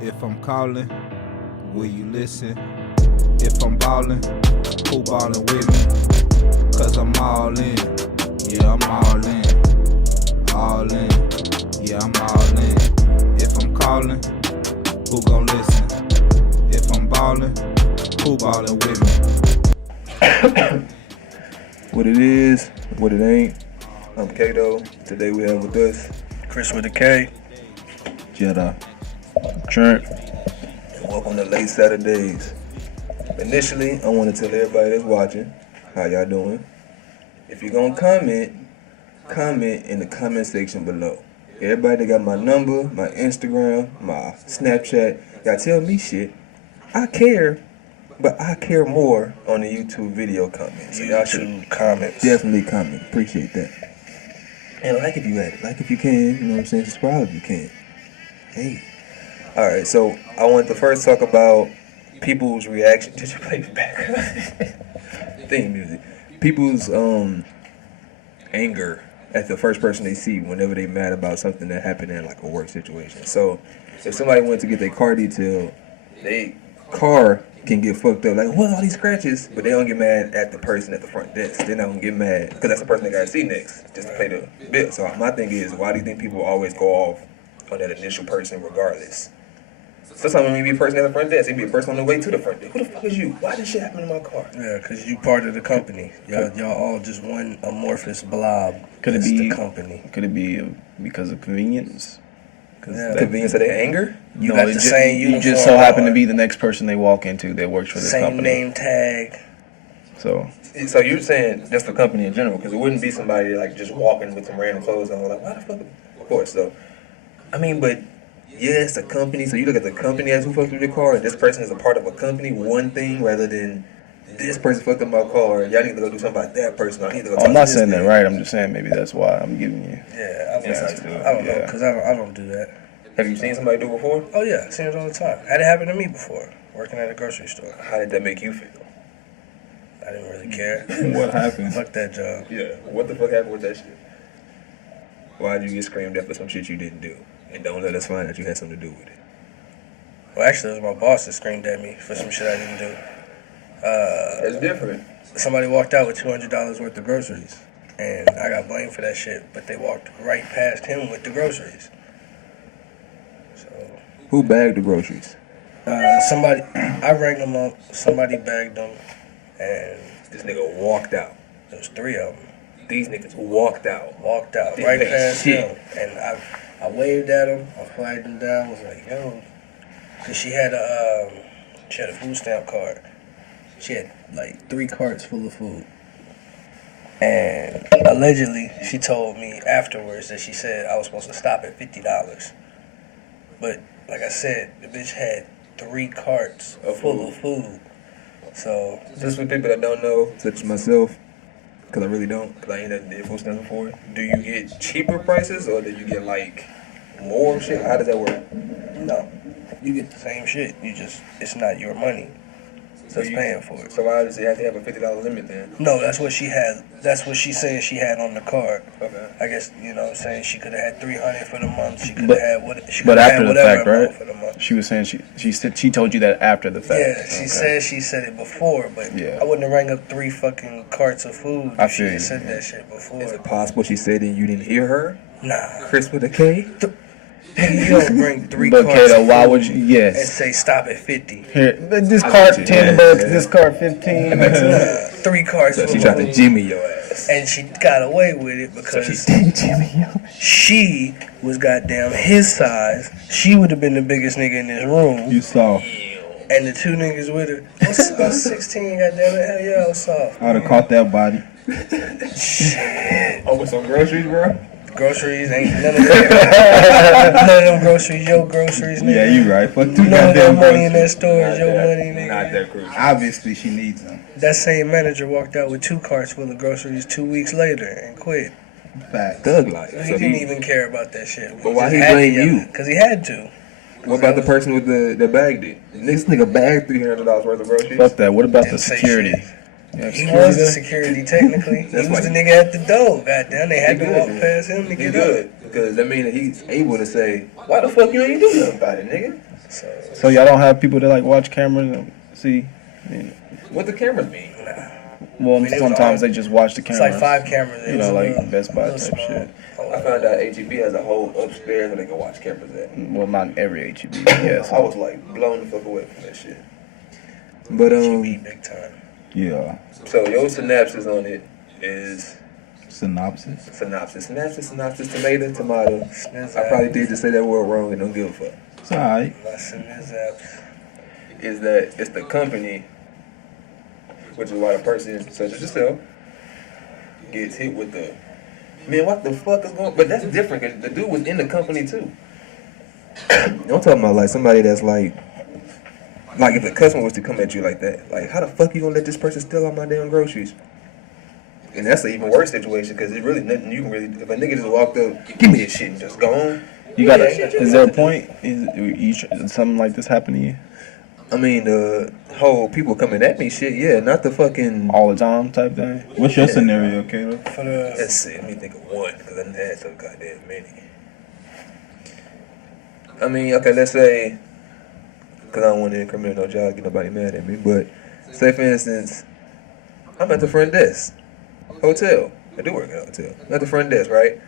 If I'm calling, will you listen? If I'm ballin', who ballin' with me? Cause I'm all in, yeah, I'm all in. All in, yeah, I'm all in. If I'm calling, who gon' listen? If I'm ballin', who ballin' with me? What it is, what it ain't. I'm Kato. Today we have with us Chris with a K. Jedi. Trent. and welcome to Late Saturdays. Initially, I want to tell everybody that's watching how y'all doing. If you're gonna comment in the comment section below. Everybody that got my number, my Instagram, my Snapchat, y'all tell me shit. I care, but I care more on the YouTube video comments. So y'all should comments. definitely comment. Appreciate that. And like if you had it. Like if you can. You know what I'm saying? Subscribe if you can. Hey. Alright, so I want to first talk about people's reaction. Did you play the back? Theme music. People's anger at the first person they see whenever they mad about something that happened in like a work situation. So if somebody went to get their car detailed, they car can get fucked up. Like, what all these scratches? But they don't get mad at the person at the front desk. They're not gonna get mad because that's the person they gotta see next just to pay the bill. So my thing is, why do you think people always go off on that initial person regardless? Sometimes when you be a person at the front desk, it be a person on the way to the front desk. Who the fuck is you? Why this shit happen in my car? Yeah, because you part of the company. Y'all all just one amorphous blob. Could it It's be the company? Could it be because of convenience? Yeah. Convenience of their anger? You got the same You uniform just so happen to on, be the next person they walk into that works for this same company. name tag. So So you're saying just the company in general, because it wouldn't be somebody like just walking with some random clothes on, like, why the fuck? Of course, so. I mean, but yeah, it's a company, so you look at the company as who fucked with your car, and this person is a part of a company, one thing, rather than this person fucked up my car, y'all need to go do something about that person. I need to go talk I'm not to saying this that nigga. right. I'm just saying maybe that's why I'm giving you. Yeah, I Yes, don't I know, yeah. because I don't do that. Have you seen somebody do it before? Oh yeah, I seen it all the time. Had it happen to me before, working at a grocery store. How did that make you feel? I didn't really care. What happened? Fuck that job. Yeah, what the fuck happened with that shit? Why'd you get screamed at for some shit you didn't do? And don't let us find that you had something to do with it. Well, actually, it was my boss that screamed at me for some shit I didn't do. That's different. Somebody walked out with $200 worth of groceries, and I got blamed for that shit, but they walked right past him with the groceries. So, Who bagged the groceries? somebody, I rang them up, somebody bagged them, and This nigga walked out. there was three of them. These niggas walked out. Walked out They right paid past shit. him, and I waved at him, I flagged him down, was like, yo, because she had a food stamp card. She had like 3 carts full of food. And allegedly, she told me afterwards that she said I was supposed to stop at $50. But like I said, the bitch had 3 carts full of food. So Just for people that don't know, such as myself, because I really don't, because I ain't never did food stamps before, do you get cheaper prices or do you get like more shit? How does that work? no, you get the same shit. It's not your money. So it's paying for it. So why does it have to have a $50 limit then? No, that's what she had. That's what she said she had on the card. Okay. I guess, you know what I'm saying, she could have had $300 for the month. She could But- have had what she But could have after had the whatever fact, amount right? for the month. She was saying she told you that after the fact. Yeah, she Okay. said it before, but Yeah. I wouldn't have rang up 3 fucking carts of food I if she feel just you. said that shit before. Is it possible she said it and you didn't hear her? Nah. Chris with a K? Nigga, you don't bring 3 But carts Kato, of why food would you? and Yes. say stop at 50. Here, this I cart got you. 10 Yeah, bucks. yeah. This cart 15. Nah, 3 carts So full she of tried to food. jimmy your ass. And she got away with it because she was goddamn his size. She would have been the biggest nigga in this room. You saw. And the 2 niggas with her. I was 16, goddamn it. Hell yeah, I was soft. I would have caught that body. Shit. Oh, with some groceries, bro? Groceries ain't none of them. None of them groceries, your groceries, nigga. Yeah, you right. Fuck two None of that goddamn money in that groceries. store is your money, nigga. Not that crucial. Obviously, she needs them. That same manager walked out with 2 carts full of groceries 2 weeks later and quit. Facts. Thug life. He didn't even care about that shit. But why he blame you? Because he had to. What about the person with the bagged it? This nigga bagged $300 worth of groceries. Fuck that. What about the Didn't say security? shit. Yeah, He security was the there? security technically. He That's was why the he- nigga at the door. Goddamn, they had He to walk good. past him to He get good up. because that means he's able to say, "Why the fuck you ain't do nothing about it, nigga?" So y'all don't have people that like watch cameras and see? I mean, What the cameras mean? well, mean, it was sometimes all- they just watch the It's cameras. like 5 cameras. It You was know, a like little- Best Buy little type small. shit. I found out HEB has a whole upstairs where they can watch cameras at. Well, not every HEB, but yes. I was like blown the fuck away from that shit. But HEB big time. Yeah. so your synopsis on it is Synopsis. synopsis, tomato. Sniz I probably did just say that word wrong and don't give a fuck. It's alright. Is that it's the company, which is why a person such as yourself gets hit with the man. What the fuck is going? But that's different. 'Cause the dude was in the company too. I'm talking about like somebody that's like if the customer was to come at you like that, like how the fuck you gonna let this person steal all my damn groceries? And that's an even worse situation because it's really nothing you can really. If a nigga just walked up, give me your shit and just go on. You got Yeah, Is there a point? Is something like this happen to you I mean, the whole people coming at me shit, yeah, not the fucking. all the time type thing? What's your scenario, Caleb? For the Let's see, let me think of one, because I done had so goddamn many. I mean, okay, let's say, because I don't want to incriminate no job, get nobody mad at me, but say for instance, I'm at the front desk, hotel. I do work at a hotel. I'm at the front desk, right?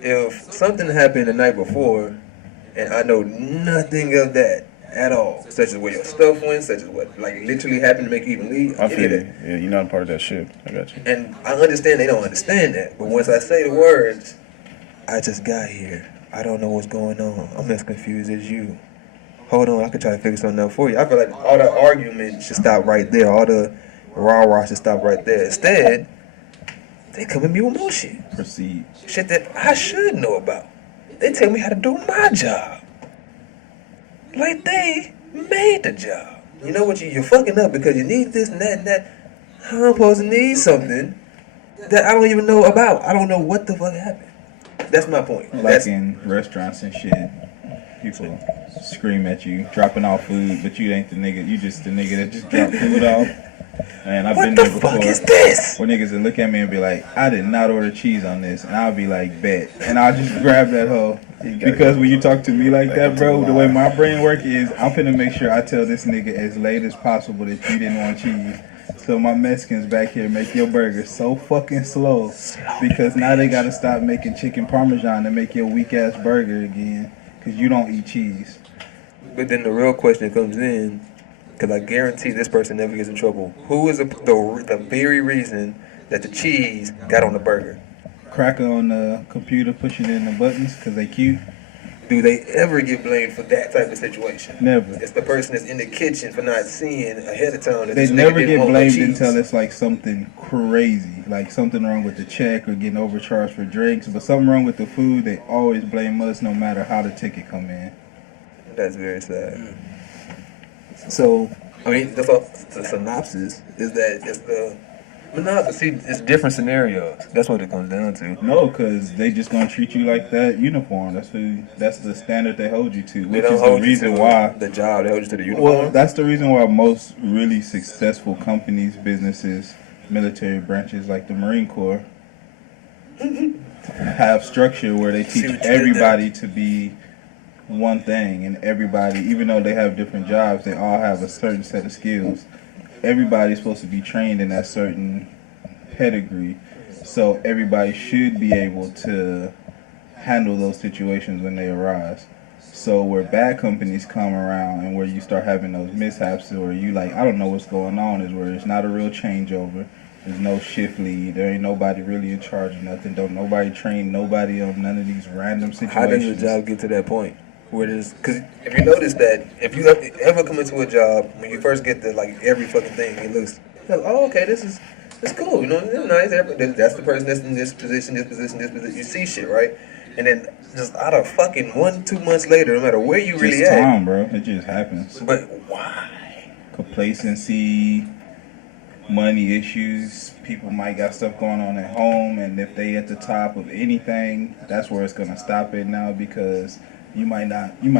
If something happened the night before, and I know nothing of that at all, such as where your stuff went, such as what like literally happened to make you even leave, I any feel of you. that. Yeah, you're not a part of that shit. I got you. And I understand they don't understand that. But once I say the words, I just got here. I don't know what's going on. I'm as confused as you. Hold on, I could try to figure something out for you. I feel like all the argument should stop right there. All the rah-rah should stop right there. Instead, they come at me with more shit. Proceed. Shit that I should know about. They tell me how to do my job. Like they made the job. You know what? You're fucking up because you need this and that and that. How I'm supposed to need something that I don't even know about. I don't know what the fuck happened. That's my point. Like That's, in restaurants and shit, people scream at you, dropping off food, but you ain't the nigga. You just the nigga that just dropped food off. And I've what been the there before. fuck is this? Where niggas will look at me and be like, I did not order cheese on this. And I'll be like, bet. And I'll just grab that hoe. Because when you talk to me like that, bro, the way my brain work is, I'm finna make sure I tell this nigga as late as possible that you didn't want cheese. So my Mexicans back here make your burger so fucking slow. Because now they gotta stop making chicken parmesan to make your weak ass burger again. Because you don't eat cheese. But then the real question comes in, because I guarantee this person never gets in trouble. Who is the very reason that the cheese got on the burger? Cracker on the computer pushing in the buttons because they cute. Do they ever get blamed for that type of situation? Never. It's the person that's in the kitchen for not seeing ahead of time that They this nigga never didn't get want no blamed cheese. until it's like something crazy, like something wrong with the check or getting overcharged for drinks. But something wrong with the food, they always blame us, no matter how the ticket come in. That's very sad. So, I mean, that's all. The synopsis is that it's the. But no, see, it's different scenarios. That's what it comes down to. No, because they just gonna treat you like that uniform. That's the standard they hold you to, They which don't is the hold you reason to why. the job. They hold you to the uniform. Well, that's the reason why most really successful companies, businesses, military branches like the Marine Corps have structure where they See teach what you did there. everybody to be one thing, and everybody, even though they have different jobs, they all have a certain set of skills. Everybody's supposed to be trained in that certain pedigree, so everybody should be able to handle those situations when they arise. So where bad companies come around and where you start having those mishaps or you like, I don't know what's going on, is where it's not a real changeover. There's no shift lead. There ain't nobody really in charge of nothing. Don't nobody train nobody on none of these random situations. How does your job get to that point? Where there's, because if you notice that, if you ever come into a job, when you first get there, like every fucking thing, it looks, like, oh, okay, it's cool, you know, it's nice. That's the person that's in this position. You see shit, right? And then just out of fucking 1-2 months later, no matter where you really Just at. time, bro. It just happens. But why? Complacency, money issues. People might got stuff going on at home, and if they at the top of anything, that's where it's gonna stop it now because You might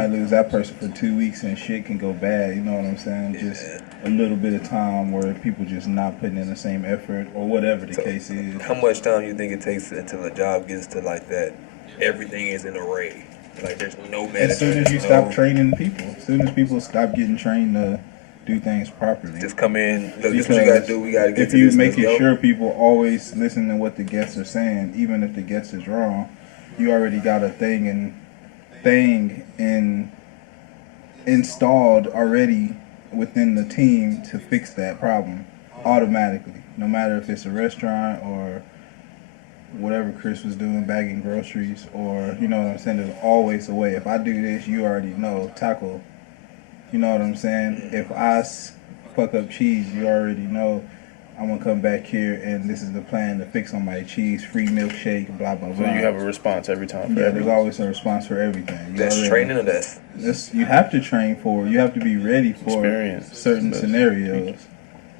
lose that person for 2 weeks and shit can go bad. You know what I'm saying? Just a little bit of time where people just not putting in the same effort or whatever the case is. How much time do you think it takes until a job gets to like that? Everything is in array. Like there's no manager. As soon as you stop training people, as soon as people stop getting trained to do things properly. Just come in. Look, this is what you gotta do. We gotta get if to you this. make it sure people always listen to what the guests are saying, even if the guest is wrong, you already got a thing installed already within the team to fix that problem automatically. No matter if it's a restaurant or whatever Chris was doing, bagging groceries, or you know what I'm saying. There's always a way. If I do this, you already know. Tackle. You know what I'm saying? If I fuck up cheese, you already know I'm going to come back here and this is the plan to fix on my cheese, free milkshake, blah, blah, blah. So you have a response every time. Yeah, there's always a response for everything. That's training or that's... You have to train for, you have to be ready for certain scenarios.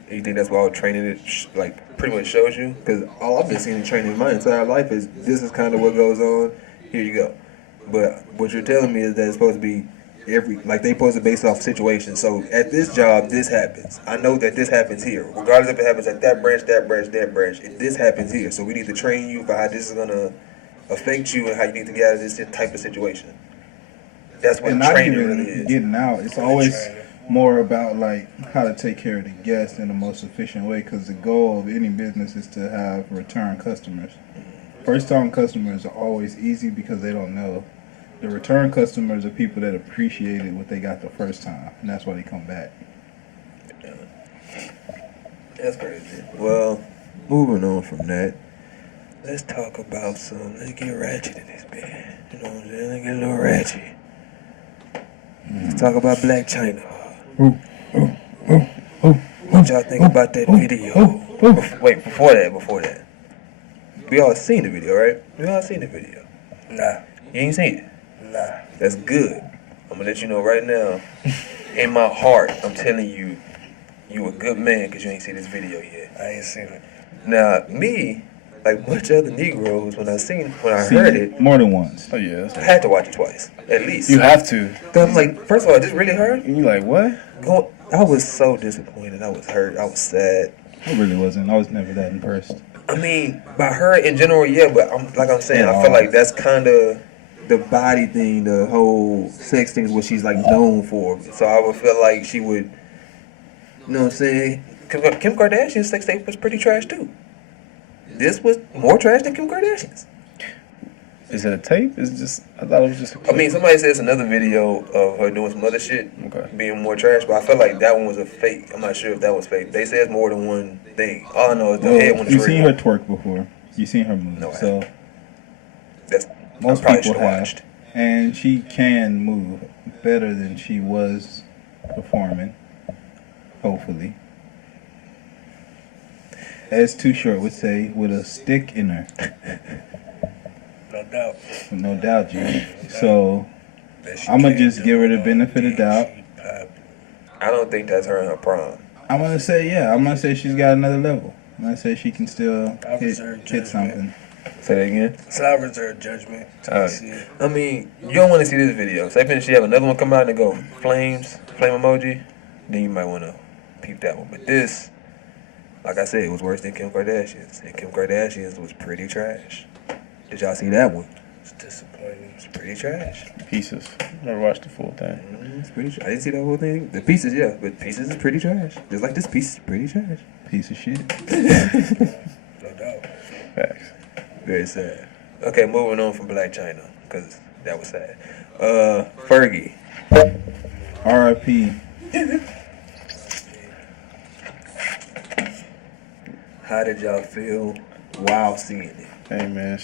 You think that's why all training like pretty much shows you? Because all I've been seeing in training my entire life is this is kind of what goes on. Here you go. But what you're telling me is that it's supposed to be they supposed to base off situations. So at this job, this happens. I know that this happens here. Regardless if it happens at that branch, this happens here. So we need to train you for how this is gonna affect you and how you need to get out of this type of situation. That's what training really is. Getting out. It's always more about like how to take care of the guest in the most efficient way, because the goal of any business is to have return customers. First time customers are always easy because they don't know. The return customers are people that appreciated what they got the first time, and that's why they come back. That's crazy. Well, moving on from that, let's talk about let's get ratchet in this bed. You know what I'm saying? Let's get a little ratchet. Let's talk about Black China. What y'all think about that video? Wait, before that. We all seen the video, right? We all seen the video. Nah. You ain't seen it? Nah. That's good. I'm gonna let you know right now. In my heart, I'm telling you, you a good man because you ain't seen this video yet. I ain't seen it. Now, me, like much other Negroes, when I heard it, more than once. Oh yeah. I had to watch it twice, at least. You have to. Cause I'm like, first of all, this really hurt. And you like what? I was so disappointed. I was hurt. I was sad. I really wasn't. I was never that impressed. I mean, by her in general, yeah, but I'm saying, I feel like that's kind of the body thing, the whole sex thing is what she's like known for. So I would feel like she would, you know what I'm saying? Kim Kardashian's sex tape was pretty trash too. This was more trash than Kim Kardashian's. Is it a tape? I thought it was just a clip. I mean, somebody says another video of her doing some other shit, being more trash, but I feel like that one was a fake. I'm not sure if that was fake. They say it's more than one thing. All I know is the head one is real. You've seen her twerk before. You've seen her move. No, so most people have. And she can move better than she was performing, hopefully. As Too Short would say, with a stick in her. No doubt. No doubt, G. So, I'm going to just give her the benefit of doubt. I don't think that's her in her prime. I'm going to say, yeah. I'm going to say she's got another level. I'm going to say she can still hit something. Say that again? So I reserve judgment. I mean, you don't want to see this video. Say if she have another one come out and go flame emoji, then you might want to peep that one. But this, like I said, it was worse than Kim Kardashian's. And Kim Kardashian's was pretty trash. Did y'all see that one? It's disappointing. It's pretty trash. Pieces. Never watched the full thing. It's pretty trash. I didn't see the whole thing. The pieces, yeah. But pieces is pretty trash. Just like this piece is pretty trash. Piece of shit. No doubt. Facts. Very sad. Okay, moving on from Black China, because that was sad. Fergie. R.I.P. How did y'all feel while seeing it? Hey man,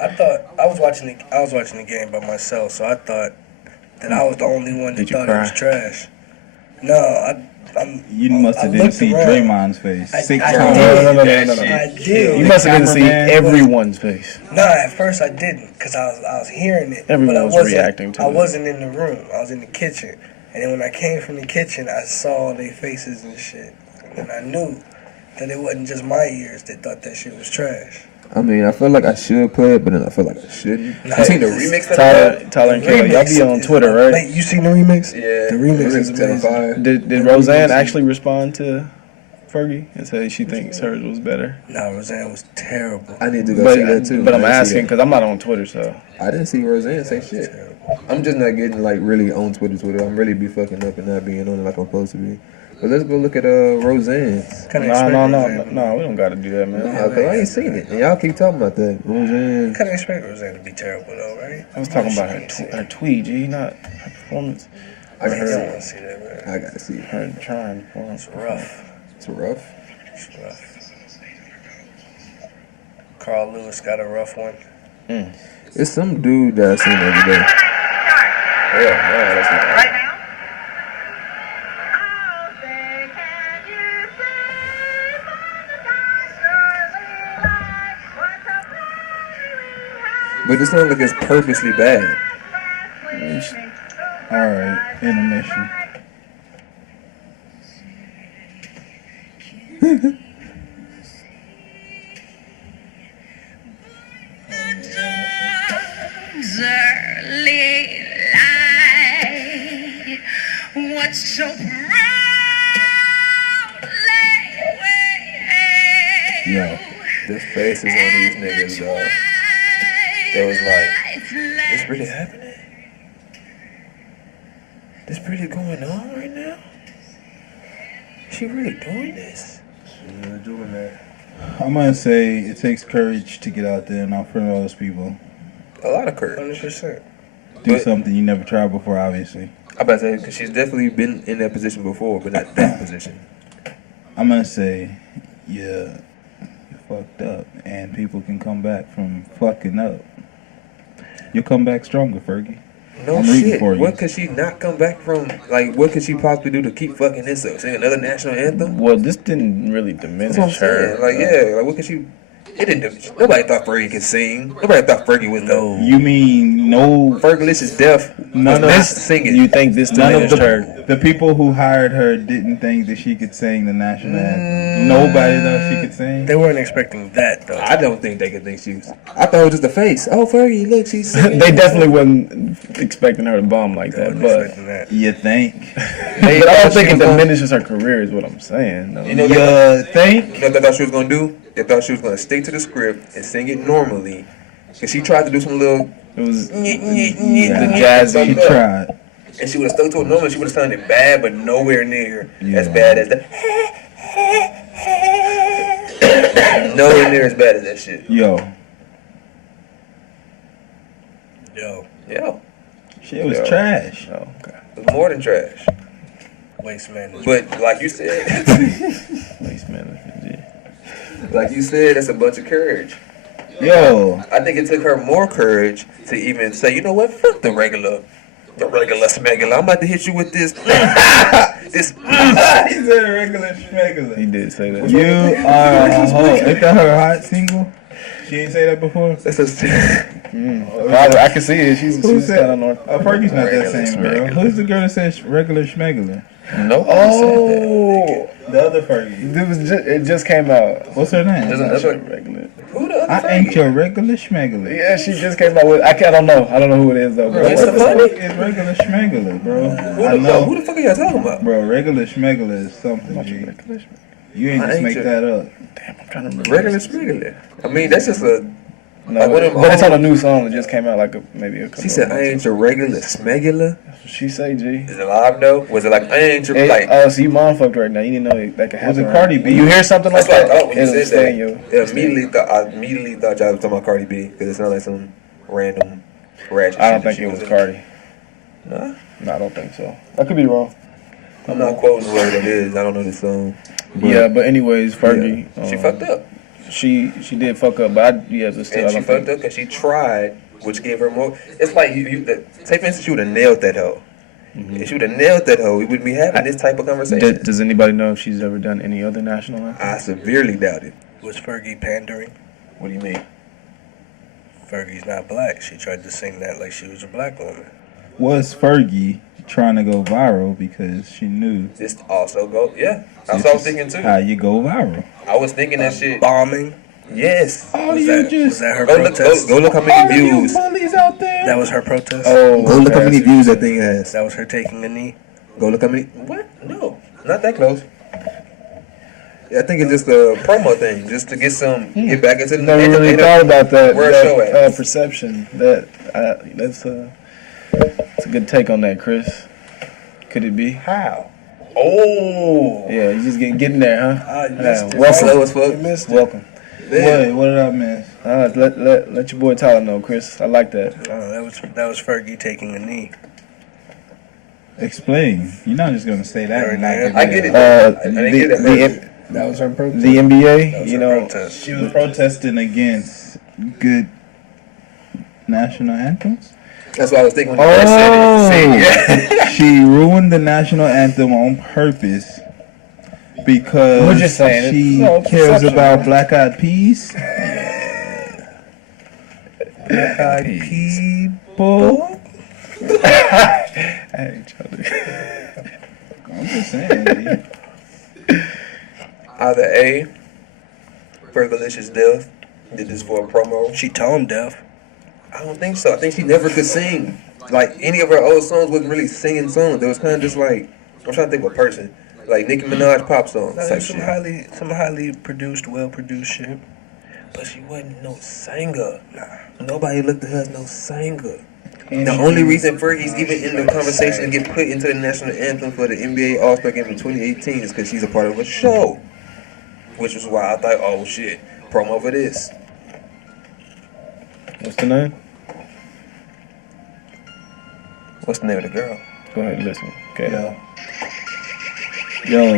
I thought I was watching the game by myself, so I thought that I was the only one that thought it was trash. No, you must have didn't see Draymond's face. I Six did. times. No. I did. You must have didn't see everyone's face. No, at first I didn't, because I was hearing it. Everyone was reacting to it. I wasn't in the room. I was in the kitchen. And then when I came from the kitchen, I saw their faces and shit. And I knew that it wasn't just my ears that thought that shit was trash. I mean, I feel like I should play it, but then I feel like I shouldn't. You seen the remix for Tyler and Kayla, y'all be on Twitter, right? Wait, you seen the remix? Yeah, The remix is kinda amazing. fire. Did Roseanne actually respond to Fergie and say she thinks hers was better? Nah, Roseanne was terrible. I need to go see that too. But I'm I didn't see asking that. because I'm not on Twitter, so. I didn't see Roseanne say shit. I'm just not getting like really on Twitter. I'm really be fucking up and not being on it like I'm supposed to be. But let's go look at Roseanne's. No, we don't got to do that, man. Nah, cause I ain't seen it. And y'all keep talking about that. Roseanne. Kind of expect Roseanne to be terrible though, right? I was talking about her tweet, G, not her performance. I I don't gotta want to see that, man. see it. I gotta see it. Her trying performance. It's rough. It's rough. It's rough. Carl Lewis got a rough one. It's some dude that I seen the other day. Yeah, no, that's not right. But it sounds like it's purposely bad. Alright, intermission. early light. What's so proudly waving? Yo, the faces on these niggas, dog. They was like, this really happening? This really going on right now? She really doing this? She's doing that. I'm gonna say it takes courage to get out there and out front of all those people. A lot of courage. 100%. Do But- something you never tried before, obviously. I'm about to say, because she's definitely been in that position before, but not that position. I'm gonna say, yeah, you fucked up, and people can come back from fucking up. You'll come back stronger, Fergie. No I'm rooting shit. for you. What could she not come back from? Like, what could she possibly do to keep fucking this up? Sing another national anthem? Well, this didn't really That's diminish what I'm her. saying. Like, yeah, like, what could she... It didn't... Nobody thought Fergie could sing. Nobody thought Fergie was no. You mean no? Fergalicious is deaf. None Was of not singing. You think this None of diminished her? the people who hired her didn't think that she could sing the national anthem. Nobody thought she could sing. They weren't expecting that, though. I don't think they could think she was... I thought it was just a face. Oh, Fergie, look, she's singing. They definitely wasn't expecting her to bum like They that, weren't but expecting that. You think? but I don't think it diminishes her career, is what I'm saying. No. You know, You think? You know what they thought she was gonna do? They thought she was gonna stick to the script and sing it normally. Cause she tried to do some little, It was the jazzy. She tried. and she would have stuck to it normally. She would have sounded bad, but nowhere near as bad as that. Nowhere near as bad as that shit. Yo, Yo, Yeah, shit was Yo. trash. Oh, okay. it was more than trash. waste management. But like you said, Waste management, G. like you said, that's a bunch of courage. Yo, I think it took her more courage to even say, you know what, fuck the regular smegular. I'm about to hit you with this, this. he said regular schmegular. He did say that. You are a hoe. Ain't that her hot single? She ain't say that before. That's a, Probably, I can see it. She's Who said? kind of north. Fergie's not that Regular same girl. schmegular. Who's the girl that says regular schmegular? nobody said that. The other Fergie. It just came out. What's her name? There's another. Regular. Who the other I ain't Fergie? your regular schmegular. Yeah, she just came out with. I don't know. I don't know who it is though, bro. It's What the funny. fuck is regular schmegular, bro? Who I the, know. who the fuck are y'all talking about? Bro, regular schmegular is something, G. You ain't I just ain't make your- that up. Damn, I'm trying to remember. Regular smegular. I mean, that's just a. No, Like, what am- but it's on a new song that just came out maybe a couple. She said, of I months ain't your regular smegular. ago. She say, G. Is it live though? Was it like, I ain't your, Hey, like. oh, so you mind fucked right now. You didn't know that could happen. Was it right? Cardi B? When you hear something like That's what I that, thought when you it'll said stay that. in your. I immediately thought y'all was talking about Cardi B because it sounded like some random ratchet. I don't shit that think she it was in. Cardi. Nah, No, I don't think so. I could be wrong. I'm not quoting whoever it is. I don't know this song. Yeah, but anyways, Fergie. She fucked up. She did fuck up, but but still, And I she don't fucked think. up because she tried, which gave her more. It's like, say for instance, she would have nailed that hoe. If she would have nailed that hoe, we wouldn't be having this type of conversation. Does anybody know if she's ever done any other national anthem? I severely doubt it. Was Fergie pandering? What do you mean? Fergie's not black. She tried to sing that like she was a black woman. Was Fergie trying to go viral because she knew This also go, yeah. That's what I was thinking too. how you go viral? I was thinking that shit. Bombing. Yes. All Was you that, just was that her Go look, protest? go look how all many of you views. bullies out there. That was her protest. Oh, Go look how okay. many views that thing has. That was her taking a knee. Go look how many. What? No, not that close. Yeah, I think it's just a promo thing, just to get get back into the. Never really thought about that. Where a show at? Perception. That's a good take on that, Chris. Could it be? How? Oh. Yeah, you just getting there, huh? You missed it. Welcome. Slow as fuck. You missed it. Welcome. Damn. What did I miss? Let your boy Tyler know, Chris. I like that. That was Fergie taking a knee. Explain. You're not just gonna say that. and not give I it get a- it. I didn't get it. That was her protest. The NBA, you her know, protest. She was protesting against good national anthems. That's what I was thinking when you first said it. Oh, she ruined the national anthem on purpose because We're just saying, she no, cares perception, about man. Black Eyed Peas. Black-eyed People. hey, Charlie. I'm just saying. Dude. Either A, Fergalicious Death did this for a promo. She tone deaf. I don't think so. I think she never could sing. Like, any of her old songs wasn't really singing songs. It was kind of just like, I'm trying to think of a person. Like Nicki Minaj pop songs type Some shit. highly produced, well produced shit. But she wasn't no singer. Nah. Nobody looked at her as no singer. The only reason Fergie's even in the conversation to get put into the national anthem for the NBA All-Star Game in 2018 is because she's a part of a show. Which is why I thought, oh shit, promo for this. What's the name? What's the name of the girl? Go ahead and listen. Okay. Yo.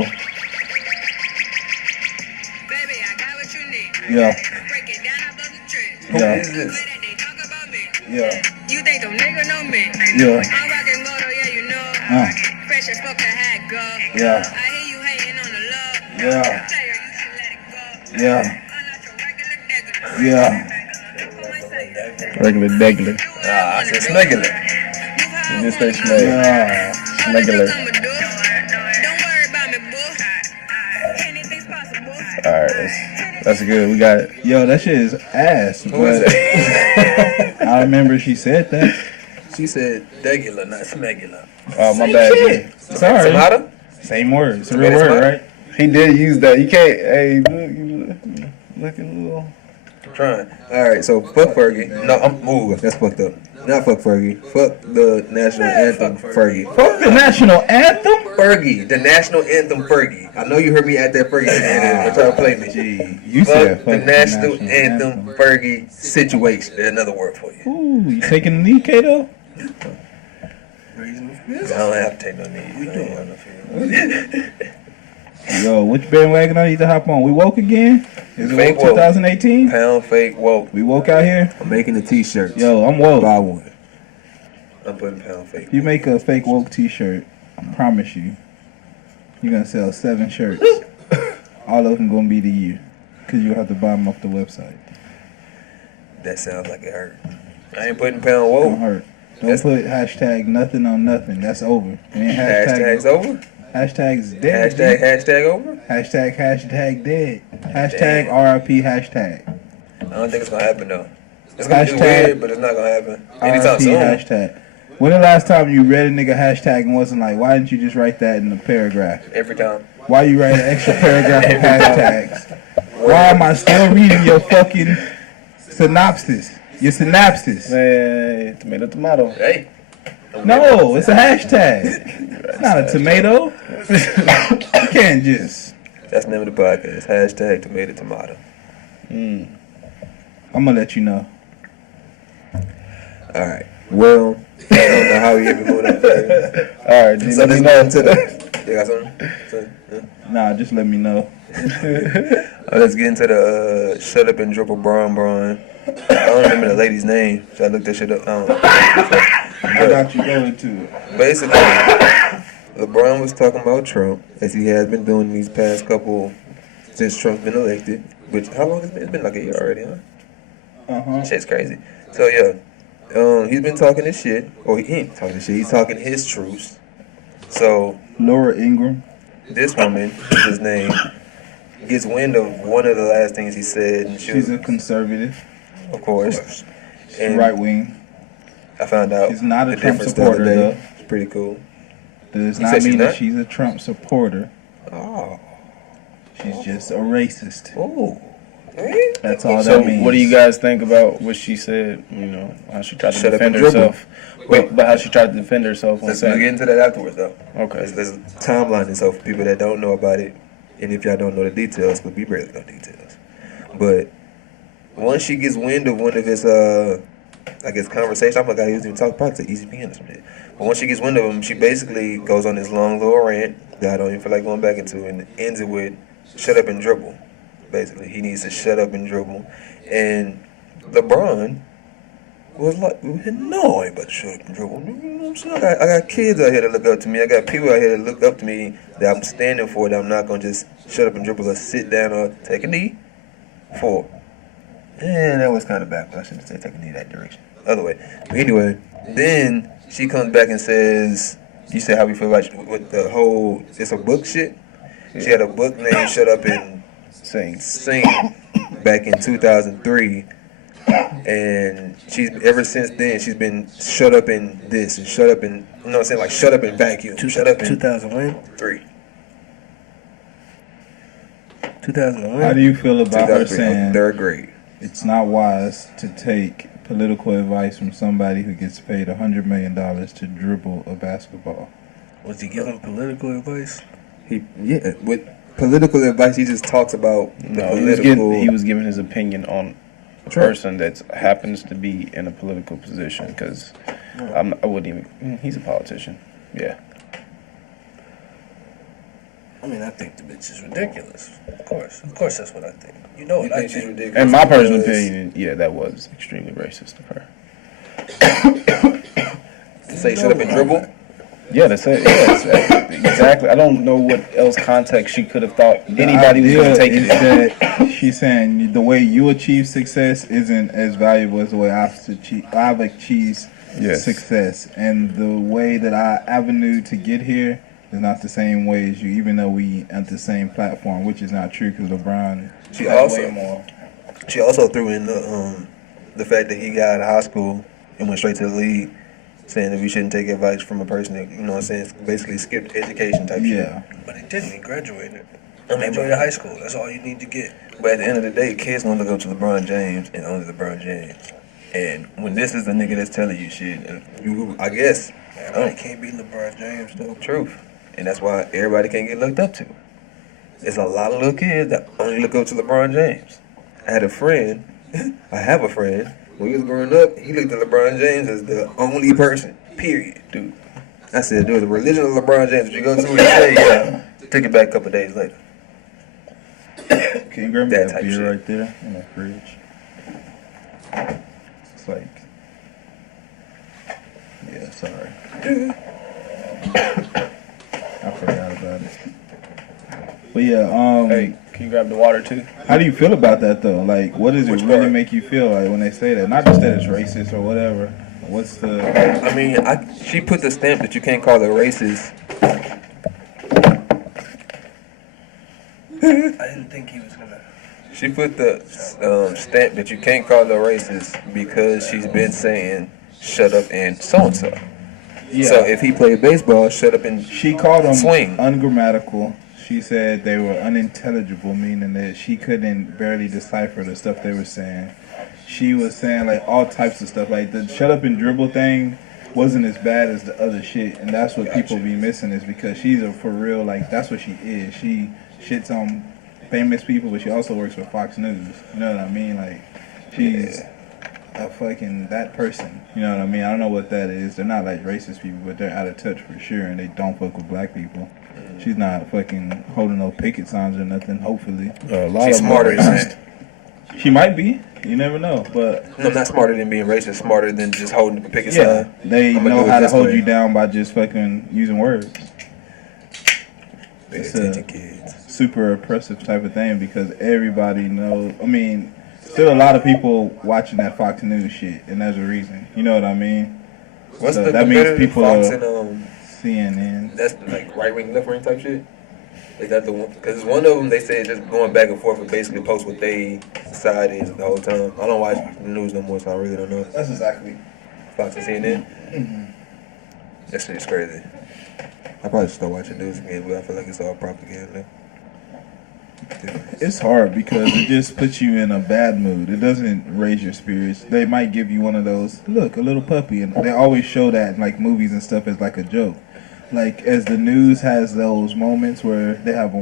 Baby, I got what you need. Yo. Break it down, I blow the trick. Who Yeah. is The this? way that they talk about me. Yeah. You think them niggas know me? Yeah. I'm rocking moto, yeah, you know. Fresh as fuck, the hat go. Yeah. I hear you hating on the love. Yeah. Player, you should let it go. Yeah. I'm not your regular nigga. Yeah. Regular, regular. Ah, I said smuggler. This they smell. Yeah. Regular. Don't worry about me, boo. Anything's possible. All right, that's good. We got it. Yo, that shit is ass. Who is But that? I remember she said that. She said regular, not smuggler. Oh, my bad. Shit. Sorry. Sonata? Same word. It's a real Tomato, word, tomato? right? He did use that. You can't. Hey, look, you looking a little. I'm trying. Alright, so fuck Fergie. No, that's fucked up. Not fuck Fergie. Fuck the national anthem, Fergie. Fuck the national anthem. Fergie, the national anthem, Fergie. I know you heard me at that Fergie. They're trying to play me. Gee, you said Fuck the national anthem, Fergie situation. There's another word for you. Ooh, you taking a knee, Kato? I don't have to take no knee. We doing Yo, which bandwagon I need to hop on? We woke again? Is it Fake woke woke. 2018? Pound fake woke. We woke out here? I'm making the t-shirts. Yo, I'm woke. Buy one. I'm putting pound fake. If you make a fake woke t-shirt, I promise you, you're gonna sell 7 shirts. All of them gonna be to you. Cause you'll have to buy them off the website. That sounds like it hurt. I ain't putting pound Don't woke. hurt. Don't That's- put hashtag nothing on nothing. That's over. It ain't Hashtag's over. Hashtag's dead. Hashtag over. Hashtag dead. Hashtag RIP hashtag. I don't think it's gonna happen though. It's gonna be Hashtag weird, but it's not gonna happen anytime RIP soon. hashtag. When the last time you read a nigga hashtag and wasn't like, why didn't you just write that in the paragraph? Every time. Why you write an extra paragraph of hashtags? Why am I still reading your fucking synopsis? Your synopsis? Hey, tomato. Hey. No, it's a hashtag. It's not a tomato. You can't just. That's the name of the podcast. Hashtag tomato. I'm gonna let you know. All right. Well, I don't know how we even moving up there. All right, just So let me let's know. get into the. You got something? Nah, just let me know. Let's get into the shut up and dribble Braun. I don't remember the lady's name, so I looked that shit up. I got you going to it. Basically, LeBron was talking about Trump, as he has been doing these past couple, since Trump's been elected. Which, how long has it been? It's been like a year already, huh? Shit's crazy. So, yeah, he's been talking his shit. Or he ain't talking his shit, he's talking his truths. So, Laura Ingram. this woman, his name, gets wind of one of the last things he said, and She's a conservative, of course, and right wing. I found out She's not a the Trump difference the other supporter, day. though. It's pretty cool. Does You not said she's mean that not? she's a Trump supporter. Oh, She's just a racist. oh, That's all So that means. what do you guys think about what she said? You know, how she tried to Shut up defend and dribble. herself. Wait, but how she tried to defend herself on let's get saying, into that afterwards, though. okay. There's a timeline and so for people that don't know about it, and if y'all don't know the details, because we barely know details. But once she gets wind of one of his, I guess, conversation, I forgot he was even talking probably to EasyPN or something. But once she gets wind of him, she basically goes on this long little rant that I don't even feel like going back into, and ends it with, shut up and dribble. Basically, he needs to shut up and dribble. And LeBron was like, no, I ain't about to shut up and dribble. You know what I'm saying? I got kids out here that look up to me. I got people out here that look up to me that I'm standing for, that I'm not going to just shut up and dribble or sit down or take a knee for. And that was kind of backward. I shouldn't say take a knee that direction. Other way. But anyway, then she comes back and says, you said how we feel about with the whole, it's a book shit? She had a book named Shut Up and Sing back in 2003. And she's ever since then she's been shut up in this and shut up in, you know what I'm saying, like shut up in vacuum, shut up in 2003. 2001. How do you feel about her 2003, saying third grade? it's not wise to take political advice from somebody who gets paid $100 million to dribble a basketball? Was he giving political advice? Yeah, with political advice he just talks about the No, political. he was giving his opinion on a person that happens to be in a political position. Because I wouldn't even. He's a politician. Yeah. I mean, I think the bitch is ridiculous. Of course, that's what I think. You know You what I think she's think. ridiculous? In my personal because- opinion, yeah, that was extremely racist of her. To say shut up and dribble? Yeah, that's it. Yeah, exactly. I don't know what else context she could have thought anybody was going to take it. is that she's saying the way you achieve success isn't as valuable as the way I've achieved Yes. success, and the way that I avenue to get here is not the same way as you, even though we at the same platform, which is not true because LeBron She has also- way more. She also threw in the fact that he got out of high school and went straight to the league, saying that we shouldn't take advice from a person that, you know what I'm saying, basically skipped education type shit. Yeah, But he didn't. He graduated. I mean, Graduated high school. That's all you need to get. But at the end of the day, kids gonna look up to LeBron James and only LeBron James. And when this is the nigga that's telling you shit, and you, I guess, Everybody can't be LeBron James, though. truth. And that's why everybody can't get looked up to. There's a lot of little kids that only look up to LeBron James. I have a friend, when he was growing up, he looked at LeBron James as the only person, period. Dude. I said, there was a religion of LeBron James. Did you go to it? He said, yeah. Took it back a couple days later. can you grab me That that type beer shit. right there in the fridge? It's like, yeah, sorry. I forgot about it. But yeah, Hey, can you grab the water too? how do you feel about that though? Like, what does it Which really part? make you feel like when they say that? Not just that it's racist or whatever. What's the? I mean, she put the stamp that you can't call her racist. I didn't think he was gonna. She put the stamp that you can't call her racist because she's been saying shut up and so-and-so. Yeah. So if he played baseball, shut up and She called them swing. ungrammatical. She said they were unintelligible, meaning that she couldn't barely decipher the stuff they were saying. She was saying like all types of stuff. Like the shut up and dribble thing wasn't as bad as the other shit, and that's what people be missing is because she's a for real, like that's what she is. She shits on famous people, but she also works for Fox News. You know what I mean? Like she's a fucking that person. You know what I mean? I don't know what that is. They're not like racist people, but they're out of touch for sure, and they don't fuck with black people. She's not fucking holding no picket signs or nothing. Hopefully, A lot she's of them smarter are than racist. that. she might be. You never know, but No, not smarter than being racist. Smarter than just holding the picket yeah, sign. they I'ma know do it how to this hold way. you down by just fucking using words. Pay It's attention, a kids. super oppressive type of thing because everybody knows. I mean, still a lot of people watching that Fox News shit, and there's a reason. You know what I mean? What's So the that means competitive people Fox are and CNN. that's like right wing, left wing type shit. Is that the one? Because one of them, they said just going back and forth and basically post what they society is the whole time. I don't watch the news no more, so I really don't know. That's exactly. Fox and CNN? That shit is crazy. I probably should start watching news again, but I feel like it's all propaganda. It's hard because it just puts you in a bad mood. It doesn't raise your spirits. They might give you one of those, look, a little puppy, and they always show that in like movies and stuff as like a joke. Like as the news has those moments where they have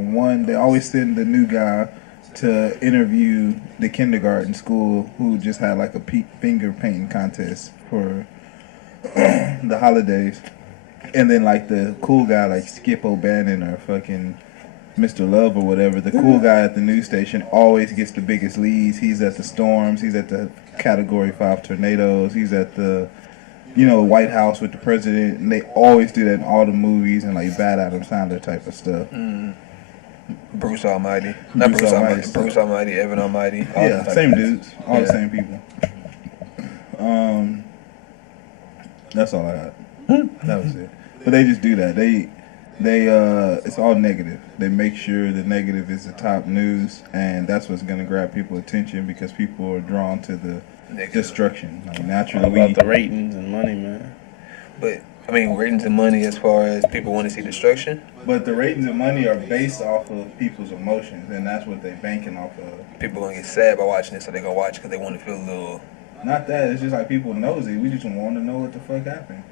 they always send the new guy to interview the kindergarten school who just had like a finger painting contest for the holidays. And then like the cool guy like Skip O'Bannon or fucking Mr. Love or whatever, the cool guy at the news station always gets the biggest leads. He's at the storms, he's at the Category 5 tornadoes, he's at the, White House with the president, and they always do that in all the movies and like Bad Adam Sandler type of stuff. Bruce Almighty. Not Bruce Almighty. Bruce Almighty, Evan Almighty. Yeah, same dudes. All the same people. That's all I got. That was it. But they just do that. They it's all negative. They make sure the negative is the top news, and that's what's going to grab people's attention because people are drawn to the destruction. Like naturally, All about the ratings and money, man. But, I mean, ratings and money as far as people want to see destruction. But the ratings and money are based off of people's emotions, and that's what they're banking off of. People going to get sad by watching it, so they're going to watch because they want to feel a little... Not that. It's just like people nosy. We just want to know what the fuck happened.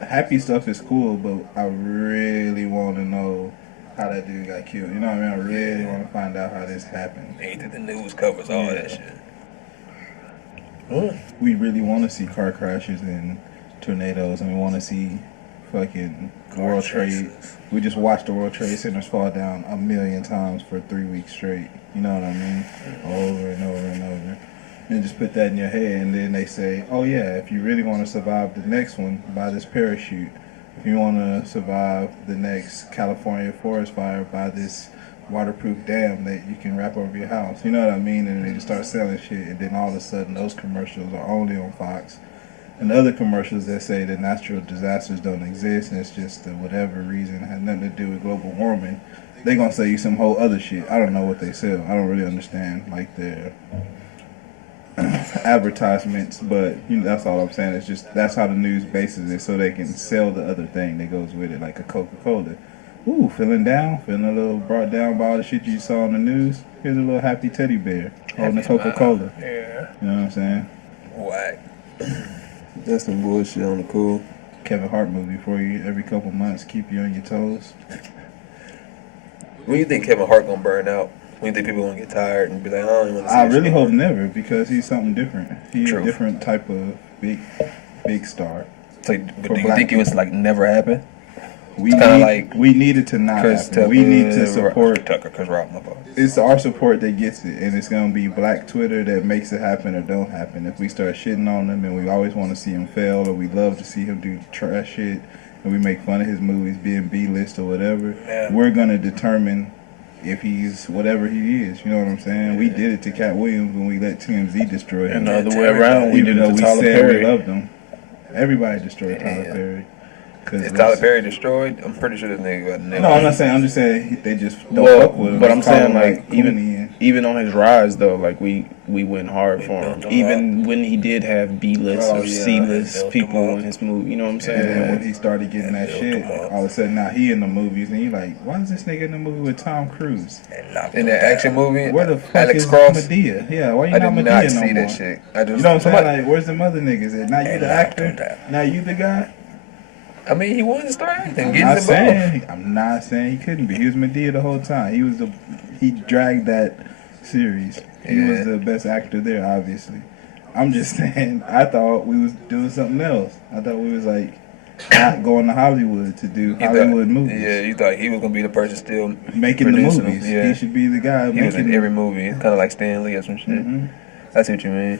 Happy stuff is cool, but I really want to know how that dude got killed. You know what I mean? I really want to find out how this happened. Anything the news covers all that shit. We really want to see car crashes and tornadoes, and we want to see fucking World Trade. We just watched the World Trade Centers fall down 1,000,000 times for 3 weeks straight. You know what I mean? Over and over and over. And just put that in your head, and then they say, oh yeah, if you really want to survive the next one, buy this parachute. If you want to survive the next California forest fire, buy this waterproof dam that you can wrap over your house. You know what I mean? And they just start selling shit, and then all of a sudden those commercials are only on Fox. And the other commercials that say that natural disasters don't exist and it's just whatever reason, it has nothing to do with global warming, they gonna sell you some whole other shit. I don't know what they sell. I don't really understand like their advertisements, but that's all I'm saying. It's just that's how the news bases it, so they can sell the other thing that goes with it, like a Coca-Cola. Ooh, feeling down, feeling a little brought down by all the shit you saw on the news. Here's a little happy teddy bear holding a Coca-Cola. Yeah. You know what I'm saying? Whack. That's some bullshit on the cool. Kevin Hart movie for you every couple months, keep you on your toes. When do you think Kevin Hart gonna burn out? When do you think people gonna get tired and be like, I don't even want to see I this really shit hope anymore? never, because he's something different. He's True. a different type of big star. So, but For do you black think it was like never happen? We It's kinda need, like we needed to not Chris happen. Tucker, We need to support. Chris Rock, my fault. It's our support that gets it, and it's gonna be black Twitter that makes it happen or don't happen. If we start shitting on him and we always want to see him fail, or we love to see him do trash shit, and we make fun of his movies being B-list or whatever, Yeah. we're gonna determine if he's whatever he is. You know what I'm saying? We did it to Cat Williams when we let TMZ destroy him. And the other way around, we Even did though it we to Tyler said Perry. we loved him. Everybody destroyed Tyler Yeah. Perry. 'Cause Is it's- Tyler Perry destroyed? I'm pretty sure this nigga got nailed. No, I'm not saying. I'm just saying they just don't Well, fuck with him. but I'm It's kinda saying like Clooney and- even on his rise though, like we went hard for him. built him Even when he did have B-list Oh, or yeah, C-list built him people up. in his movie, you know what I'm And saying? then when he started getting that built shit, him up. all of a sudden now he in the movies, and you like, why is this nigga in the movie with Tom Cruise? And knocked In him that down. action movie, Where the fuck Alex is Cross. Medea? Yeah, why you I not did Medea not no see more? that shit. I just You know what I'm saying? somebody- Like, where's the other niggas at? Now you And the knocked him actor. down. Now you the guy. I mean, he wanted to start acting. I'm Get not involved. saying. I'm not saying he couldn't be. He was Medea the whole time. He dragged that series. He was Yeah. the best actor there, obviously. I'm just saying. I thought we was doing something else. I thought we was like not going to Hollywood to do You thought- Hollywood movies. Yeah, you thought he was gonna be the person still Making the producing movies. them. Yeah, He should be the guy he was making in every movie, kind of like Stan Lee or some shit. Mhm. I see what you mean.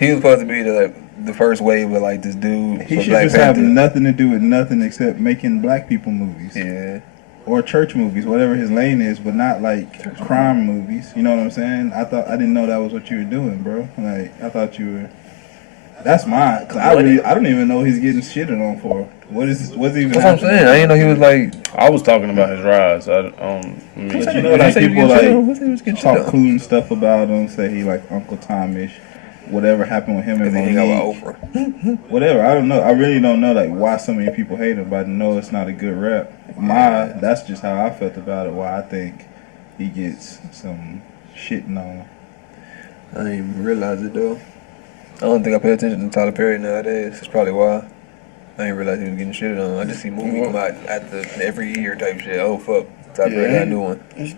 He was supposed to be the first wave of like this dude. He for should Black just have Panther. nothing to do with nothing except making black people movies. Yeah, Or church movies, whatever his lane is, but not like crime movies. You know what I'm saying? I didn't know that was what you were doing, bro. Like I thought you were That's mine. Cause I don't even know he's getting shitted on for. What's even? That's what I'm saying. I didn't know he was like. I was talking about his rise. I mean, But you know, like people like talk Talk cool and stuff about him. Say he like Uncle Tom-ish. Whatever happened with him and Because he hang out Monique. with Oprah. Whatever. I don't know. I really don't know like why so many people hate him. But I know it's not a good rap. That's just how I felt about it. Why I think he gets some shitting on. I didn't even realize it though. I don't think I pay attention to Tyler Perry nowadays. That's probably why. I didn't realize he was getting shit on. I just see movies come out every year type shit. Oh fuck, Tyler Perry got a new one. He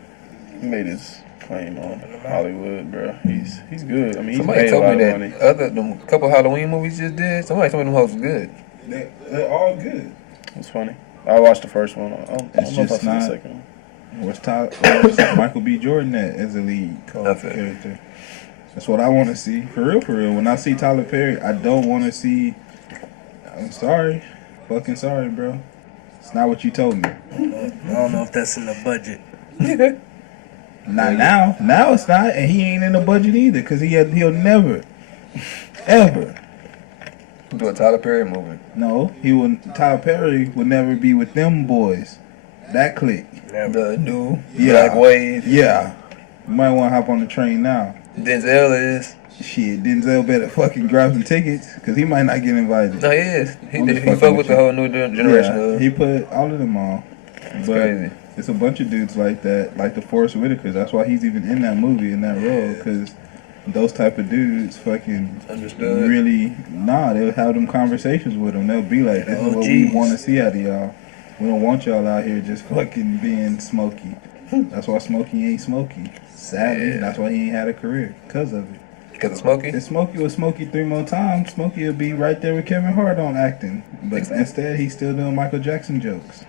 made his claim on Hollywood, bro. He's good. I mean, he's Somebody made a told lot me of that money. them couple Halloween movies just did. Somebody told me them hoes was good. They're all good. It's funny. I watched the first one. I don't know if I just see the not- second one. What's Michael B. Jordan at as a lead character? That's what I want to see. For real, for real. When I see Tyler Perry, I don't want to see. I'm sorry. Fucking sorry, bro. It's not what you told me. I don't know if that's in the budget. Not now. Now it's not, and he ain't in the budget either, cause he'll never, ever. Do a Tyler Perry movie. No, Tyler Perry would never be with them boys. That clique. The new Yeah. Black Wave. Yeah. You might want to hop on the train now. Denzel is. Shit, Denzel better fucking grab some tickets, cause he might not get invited. No, he is. I'm just He fucking fuck with with the you. whole new generation. Yeah, he put all of them on. It's But crazy. it's a bunch of dudes like that, like the Forrest Whitakers. That's why he's even in that movie, in that role, because those type of dudes fucking Understood. really, they'll have them conversations with them. They'll be like, this is what we OGs. want to see out of y'all. We don't want y'all out here just fucking being smoky. That's why Smokey ain't Smokey. Sadly, that's why he ain't had a career, because of it. Because of Smokey? If Smokey was Smokey 3 more times, Smokey would be right there with Kevin Hart on acting. But instead, he's still doing Michael Jackson jokes.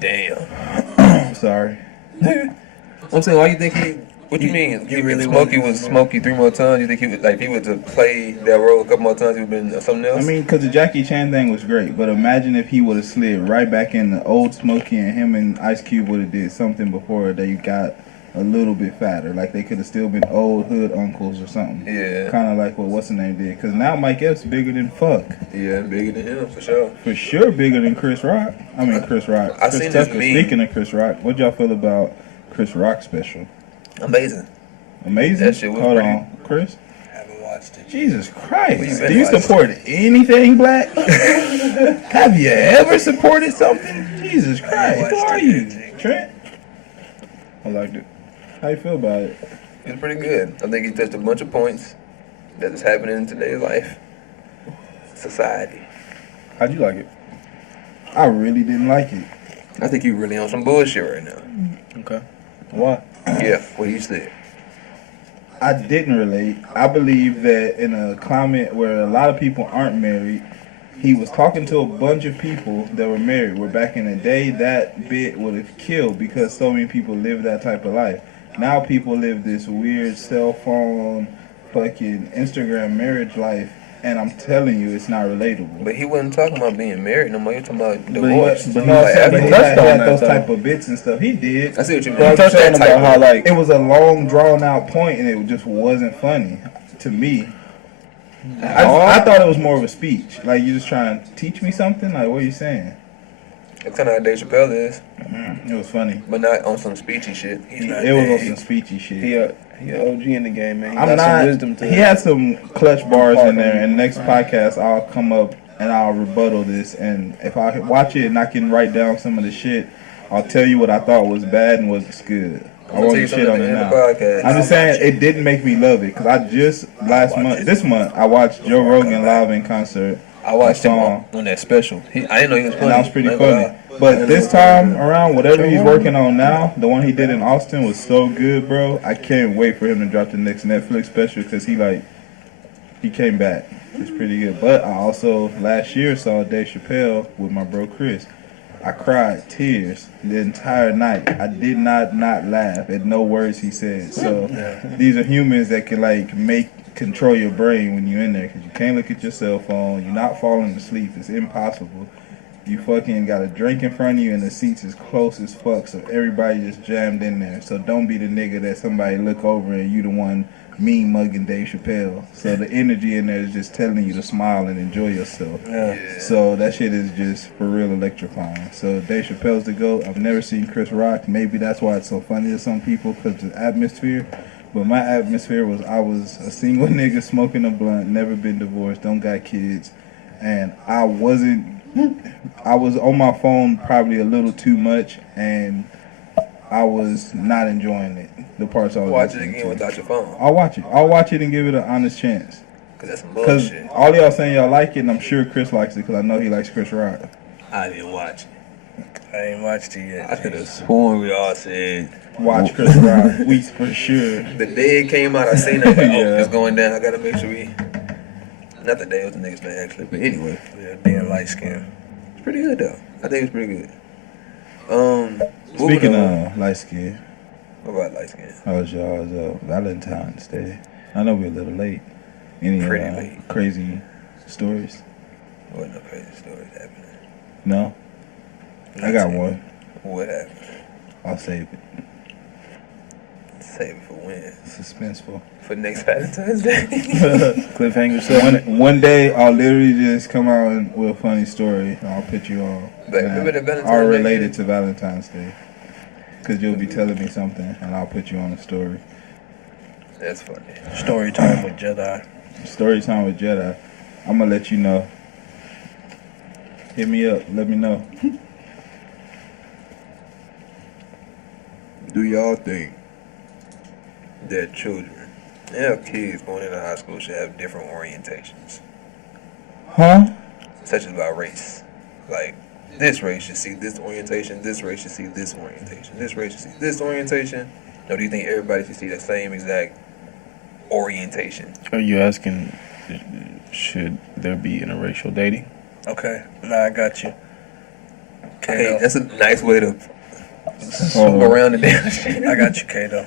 Damn. Sorry. I'm saying, why you think he... What you mean? you If really Smokey want- was Smokey 3 more times, you think he would, like, if he was to play that role a couple more times, he would have been something else? I mean, because the Jackie Chan thing was great, but imagine if he would have slid right back in the old Smokey and him and Ice Cube would have did something before they got a little bit fatter. Like, they could have still been old hood uncles or something. Yeah. Kind of like what what's-the-name did. Because now Mike Epps bigger than fuck. Yeah, bigger than him, for sure. For sure bigger than Chris Rock. I mean, Chris Rock. I Chris seen this Tucker. meme. Speaking of Chris Rock, what y'all feel about Chris Rock special? Amazing. Amazing? That shit was Hold pretty- on. Chris? I haven't watched it. Jesus Well, Christ. you been Do you watching. support anything black? Have you ever supported something? Jesus Christ. Who are you? Trent? I liked it. How you feel about it? It was pretty good. I think he touched a bunch of points that is happening in today's life. Society. How'd you like it? I really didn't like it. I think you really on some bullshit right now. Okay. Why? Yeah, what he said. I didn't relate. I believe that in a climate where a lot of people aren't married, he was talking to a bunch of people that were married. Where back in the day, that bit would have killed because so many people live that type of life. Now people live this weird cell phone, fucking Instagram marriage life, and I'm telling you, it's not relatable. But he wasn't talking about being married no more. He was talking about But divorce. he, but Like, he after- had touched on that, those though. type of bits and stuff. He did. I see what you mean. But I'm He touched talking that type about how, of- like, It was a long, drawn out point, and it just wasn't funny to me. I thought it was more of a speech. Like, you just trying to teach me something? Like, what are you saying? It's kind of how Dave Chappelle is, It was funny. but not on some speechy shit. He's not It was on dead. some speechy shit. He a OG in the game, man. He I'm got some not. wisdom to He had some clutch bars in there. And next podcast, I'll come up and I'll rebuttal this. And if I watch it and I can write down some of the shit, I'll tell you what I thought was bad and what's good. I gonna won't tell you shit on something it at the now. end of the podcast. I'm just saying it didn't make me love it because I just this month I watched Joe Rogan live in concert. I watched him song. on that special. I didn't know he was funny. And that was pretty I ain't gonna funny. lie. But this time around, whatever he's working on now, the one he did in Austin was so good, bro. I can't wait for him to drop the next Netflix special because he came back. It's pretty good. But I also last year saw Dave Chappelle with my bro Chris. I cried tears the entire night. I did not laugh at no words he said. So these are humans that can control your brain when you're in there because you can't look at your cell phone. You're not falling asleep. It's impossible. You fucking got a drink in front of you and the seats is close as fuck, so everybody just jammed in there. So don't be the nigga that somebody look over and you the one mean mugging Dave Chappelle. So the energy in there is just telling you to smile and enjoy yourself. Yeah. So that shit is just for real electrifying. So Dave Chappelle's the GOAT. I've never seen Chris Rock. Maybe that's why it's so funny to some people, because the atmosphere. But my atmosphere was I was a single nigga smoking a blunt, never been divorced, don't got kids, and I was on my phone probably a little too much, and I was not enjoying it. The parts I was Watch it listening again to. without your phone. I'll watch it. I'll watch it and give it an honest chance. Cause that's some Because bullshit. all y'all saying y'all like it, and I'm sure Chris likes it because I know he likes Chris Rock. I didn't watch it. I ain't watched it yet. I could have sworn we all said Watch Chris Rock. We for sure. the day it came out. I seen it. Like, oh, Yeah. it's going down. I gotta make sure we. Not the day, it was the next day actually. But anyway, Yeah, being light skinned. it's pretty good though. I think it's pretty good. Speaking moving on. of light skin, What about light skin? how was y'all's Valentine's Day? I know we're a little late. Any Pretty late. crazy stories? Wasn't no crazy stories happening. No? I got one. What happened? I'll save it. Save it for when? Suspenseful. For next Valentine's Day. Cliffhanger stuff. One day I'll literally just come out with a funny story and I'll put you on. But And remember the Valentine's I'll Day relate shit? it to Valentine's Day. Because you'll be telling me something and I'll put you on a story. That's funny. Story time with Jedi. Story time with Jedi. I'm going to let you know. Hit me up. Let me know. Do y'all think that children and kids going into high school should have different orientations, Huh? such as about race? Like, this race should see this orientation, this race should see this orientation, this race should see this orientation? Or do you think everybody should see the same exact orientation? Are you asking, should there be interracial dating? Okay, nah, I got you. Hey, Kato. that's a nice way to swoop around the damn shit. I got you, Kato.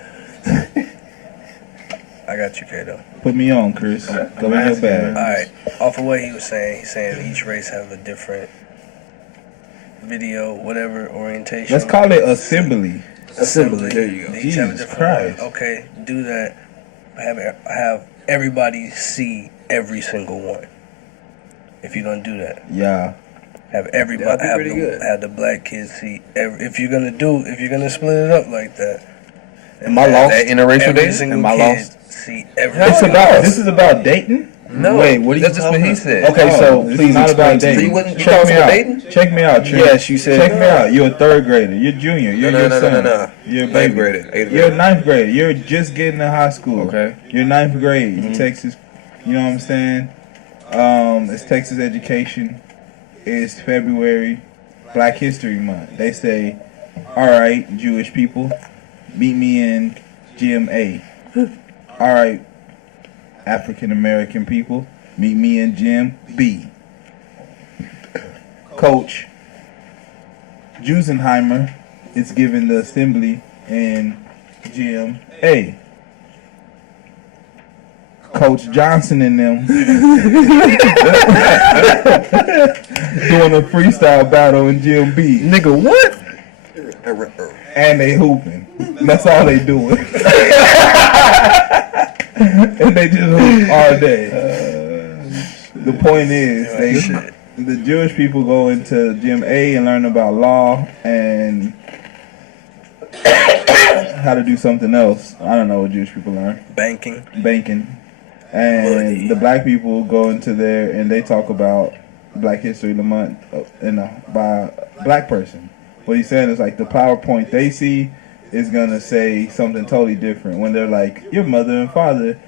I got you, Kato. Put me on, Chris. Go in your All bag. right, off of what he was saying, he's saying each race have a different video, whatever orientation. Let's call it assembly. Assembly, there you go. They each have a Jesus different Christ. one. Okay, do that. Have everybody see every single one. If you're gonna do that, Yeah. have everybody That'd be pretty good. have the black kids see every. If you're gonna split it up like that. Am I lost? That interracial Every dating? single Am I kid lost? see every. This is about dating? No, Wait, what are you that's just what talking he about? said. Okay, so it's please not explain about to me. So dating. you wouldn't Check call me it out. dating? Check me out. Trent. Yes, you said. Check me out. You're a third grader. You're junior. You're No, your no, son. no. You're a Ninth baby. grader. Eighth You're grader. ninth grade. You're just getting to high school. Okay. You're ninth grade. Texas. You know what I'm saying? It's Texas education. It's February, Black History Month. They say, all right, Jewish people, meet me in Gym A. All right, African American people, meet me in Gym B. Coach Jusenheimer is giving the assembly in Gym A. Coach Johnson and them doing a freestyle battle in Gym B. Nigga, what? And they hooping. That's all they doing. And they just hoop all day. The point is, the Jewish people go into Gym A and learn about law and how to do something else. I don't know what Jewish people learn. banking. Banking. And Money. the black people go into there and they talk about Black History of the Month by a black person. What he's saying is like the PowerPoint they see is gonna say something totally different when they're like, your mother and father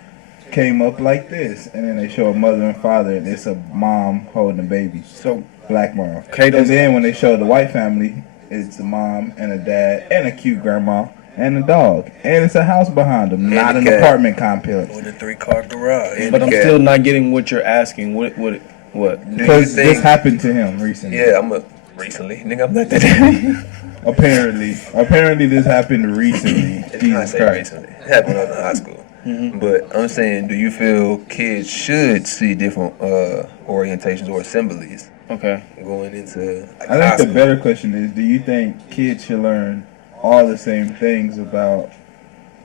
came up like this, and then they show a mother and father and it's a mom holding a baby. So, Black mom. Okay, And then when they show the white family, it's a mom and a dad and a cute grandma and a dog. And it's a house behind them, not a an cat. apartment complex. With a 3-car garage. but I'm Okay. still not getting what you're asking. What? Do you Because this think? happened to him recently. Yeah, recently. Nigga, I'm not that. Apparently this happened recently. I Jesus say Christ. recently. It happened when I was in high school. But I'm saying, do you feel kids should see different orientations or assemblies Okay. going into like, I high think the school. better question is, do you think kids should learn all the same things about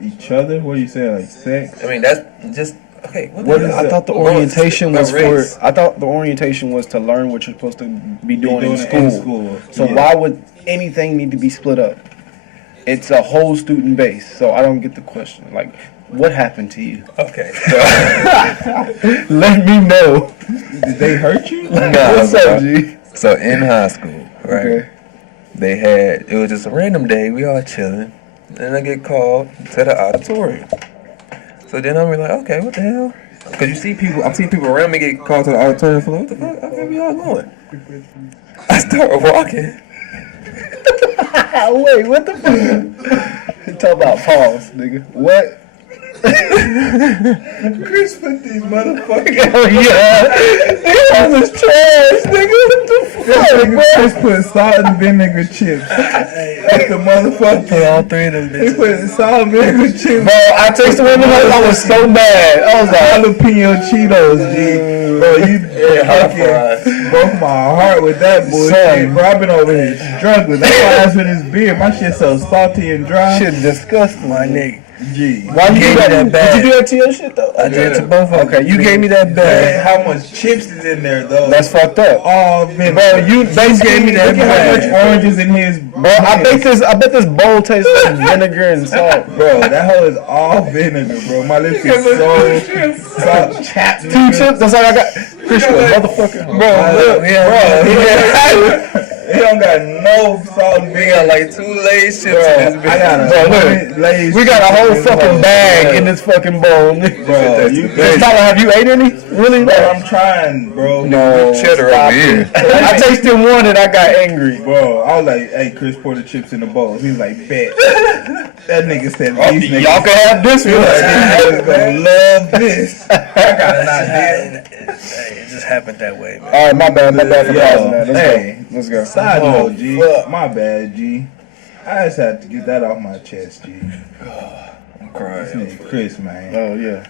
each other? What are you saying, like sex? I mean, that's just okay. What is I thought the Well, orientation was race. for. I thought the orientation was to learn what you're supposed to be doing in it school. So Yeah. why would anything need to be split up? It's a whole student base, so I don't get the question. Like, what happened to you? Okay. Let me know. Did they hurt you? What's up, G? So in high school, right? Okay. They had it was just a random day. We all chilling, and I get called to the auditorium. So then I'm like, okay, what the hell? Because you see people, I've seen people around me get called to the auditorium for like, what the fuck? Okay, we all going. I start walking. Wait, what the fuck? You talk about pause, nigga. What? Chris put these motherfuckers. Oh yeah, that was trash, nigga. What the fuck, Chris put salt and vinegar chips. That's the motherfucker. All three of them He bitches. put salt and vinegar chips. Bro, I texted him and I was so mad. I was like, Jalapeno Cheetos, G. Bro, you fucking broke my heart with that bullshit. Son. Bro, I've been over here struggling. That's why I asked for this beer. My shit so salty and dry. shit disgusting. My nigga. G. Why you do gave me that? that bag. Did you do that to your shit though? I did it to both of them. Okay, you gave me that Man, bag. how much chips is in there, though? That's fucked up. all vinegar. Bro, you basically gave me that Look at how bag. much oranges in his. Bro, I bet this bowl tastes like vinegar and salt. Bro, that hoe is all vinegar, bro. My lips is so salt chapped. 2 chips, that's all I got. Christian, motherfucker. Bro, look, He don't got no salt and We got vinegar. like 2 Lay's chips Bro, in this I got a Bro, look. hundred Lay's we got a whole chips in fucking this bag bowl. in this fucking bowl. Bro, you Tyler, have you ate any? Really? Bro, I'm trying, bro. No. cheddar stop over here. it. I tasted one and I got angry. Bro, I was like, hey, Chris, pour the chips in the bowl. He was like, bet. That nigga said, these niggas. Y'all can have this He was one. like, these niggas gonna love this. I got an idea. Hey, it just happened that way, man. All right, my bad for Yo, pausing that. Let's hey. go. Let's go. Side note, G. fuck. My bad, G. I just had to get that off my chest, G. I'm crying. This nigga Chris, man. Oh yeah.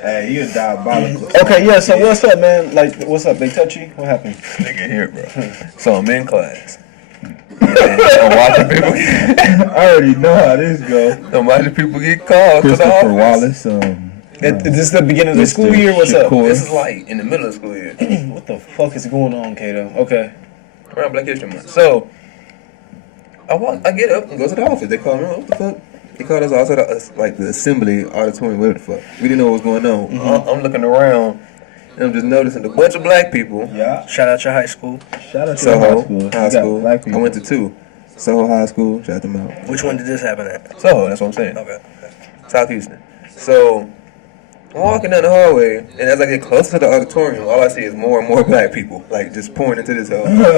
Hey, you a diabolical. Okay, yeah. So what's up, man? Like, what's up? They touch you? What happened? Nigga here, bro. So I'm in class. And I'm watching people I already know how this go. I'm watching people get called to the Christopher office. Wallace, Is this the beginning of the Mr. school year? What's up? Shakur. This is like in the middle of school year. What the fuck is going on, Kato? Okay. Around Black History Month. So I get up and go to the office. They call me, what the fuck? They called us all to the, like the assembly auditorium, whatever the fuck. We didn't know what was going on. I'm looking around and I'm just noticing a bunch of black people. Yeah. Shout out your high school. Shout out to Soho high school. High You got School. black I people. went to 2. Soho High School. Shout them out. Which one did this happen at? Soho, that's what I'm saying. Okay. South Houston. So I'm walking down the hallway, and as I get closer to the auditorium, all I see is more and more black people, like just pouring into this hole. Now,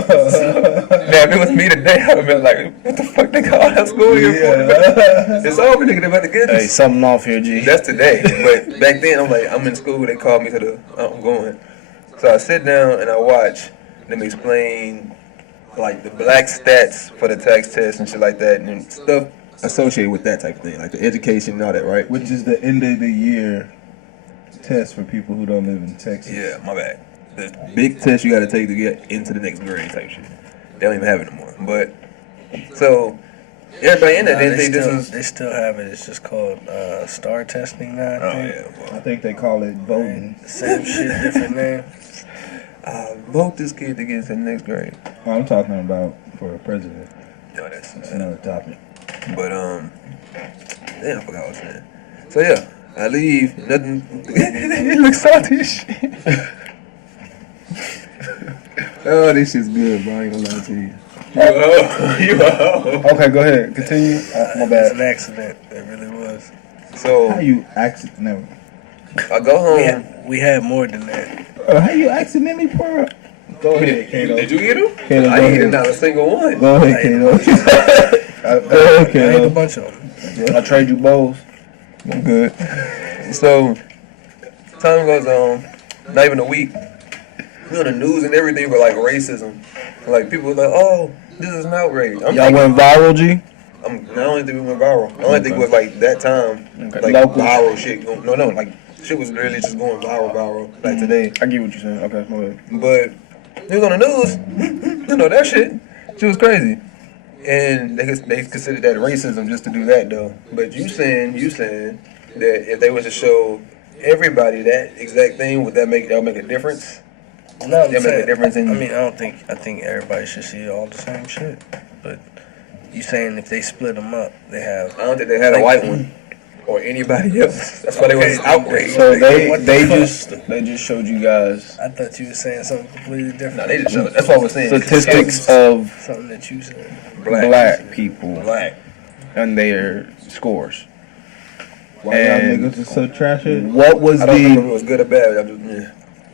if it was me today, I would have been like, what the fuck they call that school here for? It's over, nigga. They about to get Hey, this. something off here, G. That's today. But back then, I'm in school. They called me to the, I'm going. So I sit down and I watch them explain, like, the black stats for the tax test and shit like that, and stuff associated with that type of thing, like the education and all that, right? Which is the end of the year test for people who don't live in Texas. Yeah, my bad. The big test you got to take to get into the next grade type shit. They don't even have it anymore. But so everybody in there Nah, didn't think this was. they still have it. It's just called star testing now. Oh I think. yeah, I well, think they call it voting. Same shit, different name. vote this kid to get into the next grade. Oh, I'm talking about for a president. No, that's That's another topic. But damn, I forgot what I was saying. So yeah, I leave. Nothing. It looks salty as shit. Oh, this shit's good, bro. I ain't gonna lie to you. Okay, go ahead. Continue. My It's bad. an accident. It really was. So How you accidentally? I go home. We had more than that. How you accidentally pour? Go ahead, Kato. Did you get him? Kato, I go ain't ahead. not a single one. Go ahead, Kato. Go ahead, I ate a Kato. bunch of them. I trade you bowls. I'm good. So, time goes on, not even a week. We on the news and everything for like racism. Like people were like, oh, this is an outrage. I'm Y'all thinking, went viral, G? I don't think we went viral. I only think it was like that time, Okay. like Local. viral shit. No, like shit was literally just going viral like today. I get what you're saying. Okay, my bad. But It was on the news. You know that shit. She was crazy. And they considered that racism just to do that though. But you saying that if they was to show everybody that exact thing, that'll make a difference? No, I'm That make a saying, difference in. I think everybody should see all the same shit. But you saying if they split them up, they have. I don't think they had a white one or anybody else. That's why they was outraged. So What the they fuck? just showed you guys I thought you were saying something completely different. No, they just showed. That's what I was saying. statistics of Something that you said. black people Black. and their scores. Why y'all And niggas are so trashy? what was I don't remember if it the was good or bad.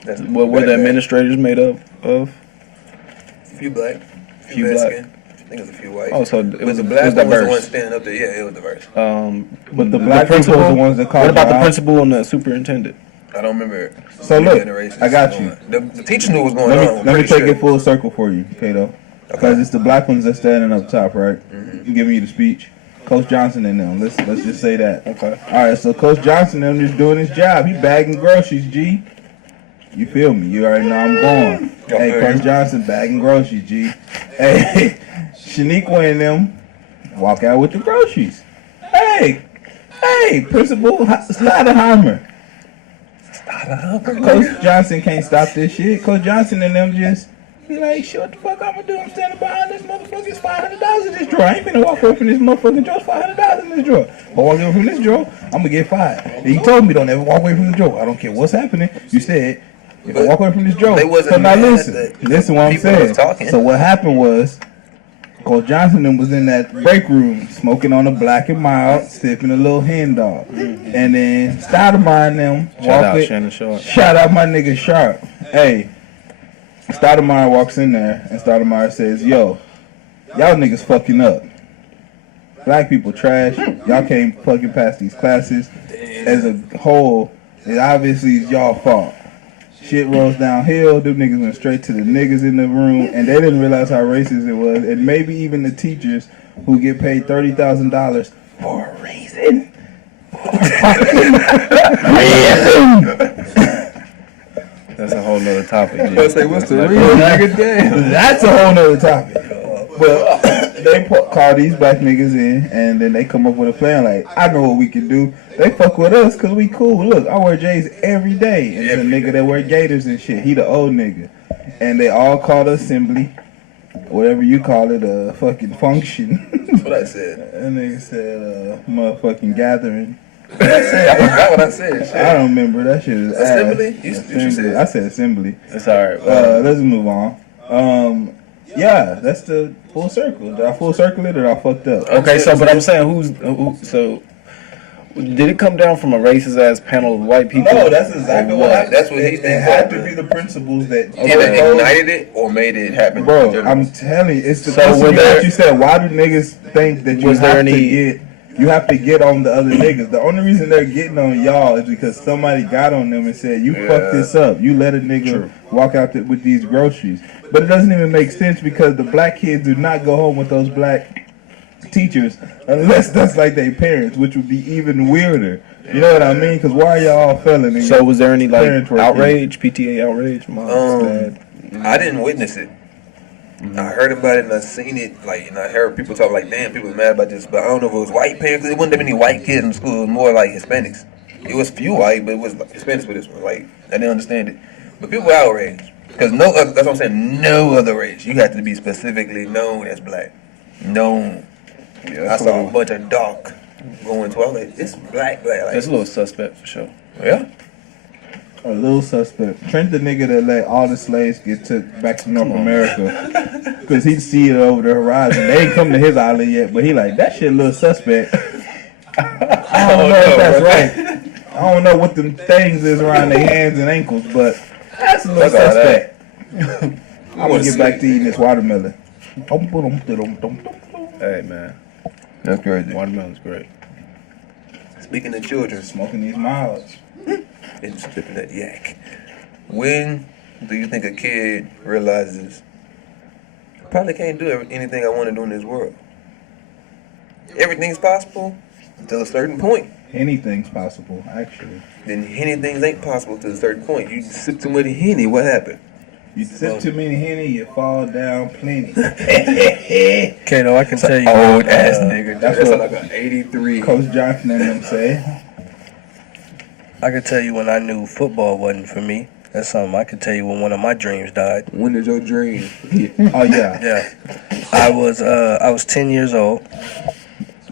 That's what were the bad. administrators made up of? Few black, Few Mexican. I think it was a few white. Oh, so it but was the it black was one was the one diverse. standing up there. Yeah, it was diverse. But the black people are the ones that called What about you the out. principal and the superintendent? I don't remember. So look, generations I got going you. on. The teacher knew what was going on. Let I'm me pretty take sure. it full circle for you, Kato. Because it's the black ones that's standing up top, right? Mm-hmm. Giving you the speech. Coach Johnson and them. Let's just say that. Okay. All right, so Coach Johnson and them just doing his job. He bagging groceries, G. You feel me? You already know I'm going. I Hey, feel Coach you. Johnson bagging groceries, G. Hey, Shaniqua and them walk out with the groceries. Hey, Principal Stoudemire. Coach Johnson can't stop this shit. Coach Johnson and them just be like, shit, what the fuck I'm gonna do? I'm standing behind this motherfucker. It's $500 in this drawer. I ain't finna walk away from this motherfucking drawer. It's $500 in this drawer. If I walk away from this drawer, I'm gonna get fired. And you told me don't ever walk away from the drawer. I don't care what's happening. You said if I walk away from this drawer. They wasn't So now mad listen. that Listen what I'm people was saying. talking. So what happened was Coach Johnson them was in that break room smoking on a black and mild, sipping a little hen dog. And then Stoudemire and them Shout out walk it- Shannon Sharp. Shout out my nigga Sharp. Hey, Stoudemire walks in there and Stoudemire says, yo, y'all niggas fucking up. Black people trash. Y'all can't fucking pass these classes. As a whole, it obviously is y'all fault. Shit rolls downhill. Them niggas went straight to the niggas in the room and they didn't realize how racist it was. And maybe even the teachers who get paid $30,000 for a reason. That's a whole nother topic. G. I say, what's the real nigga damn? That's a whole nother topic. But they call these black niggas in, and then they come up with a plan like, I know what we can do. They fuck with us because we cool. Look, I wear J's every day. And it's a nigga that wear gators and shit. He the old nigga. And they all call the assembly, whatever you call it, a fucking function. That's what I said. And nigga said, motherfucking gathering. I forgot what I said. Shit. I don't remember. That shit is ass. Assembly? You Assembly. said. I said assembly. It's alright. Let's move on. Yeah, that's the full circle. Did I full circle it or I fucked up? Okay, so but I'm saying who so did it come down from a racist ass panel of white people? No, that's exactly Or what happened. That's what he It thinks had to happened. be the principles that Either ignited it or made it happen. Bro, I'm telling you, it's the So principle were there- that you said. Why do niggas think that you Was there have to any- get? You have to get on the other niggas. The only reason they're getting on y'all is because somebody got on them and said, you fucked this up. You let a nigga walk out with these groceries. But it doesn't even make sense because the black kids do not go home with those black teachers unless that's like their parents, which would be even weirder. You know what I mean? Because why are y'all all felon? So was there any like Parents were outrage, PTA outrage? Mom, dad. I didn't witness it. I heard about it and I seen it, like, and I heard people talk like, damn, people was mad about this, but I don't know if it was white parents, 'cause it wasn't that many white kids in school, it was more like Hispanics. It was few white, but it was like Hispanics for this one, like, I didn't understand it. But people were outraged, because no other, that's what I'm saying, no other race, you have to be specifically known as black. Known. I saw a bunch of dark going to, I was like, it's black, like, It's a little suspect for sure. yeah. A little suspect. Trent the nigga that let all the slaves get took back to North America. Because he'd see it over the horizon. They ain't come to his island yet, but he like, that shit a little suspect. I don't know if that's right. I don't know what them things is around their hands and ankles, but that's a little That's all suspect. I'm wanna gonna get see back it. to eating this watermelon. Hey man, That's crazy. watermelon's great. Speaking of children, Smoking these miles. and sipping that yak. When do you think a kid realizes I probably can't do anything I want to do in this world? Everything's possible until a certain point. Anything's possible, actually. Then anything ain't possible to a certain point. You sip too much Henny, what happened? You sip too many Henny, you fall down plenty. Kato, I can tell you. Old ass nigga. That's That's what- like an 83. Coach Johnson and them say. I can tell you when I knew football wasn't for me. That's something I can tell you when one of my dreams died. When did your dream? Oh yeah. Yeah, I was 10 years old.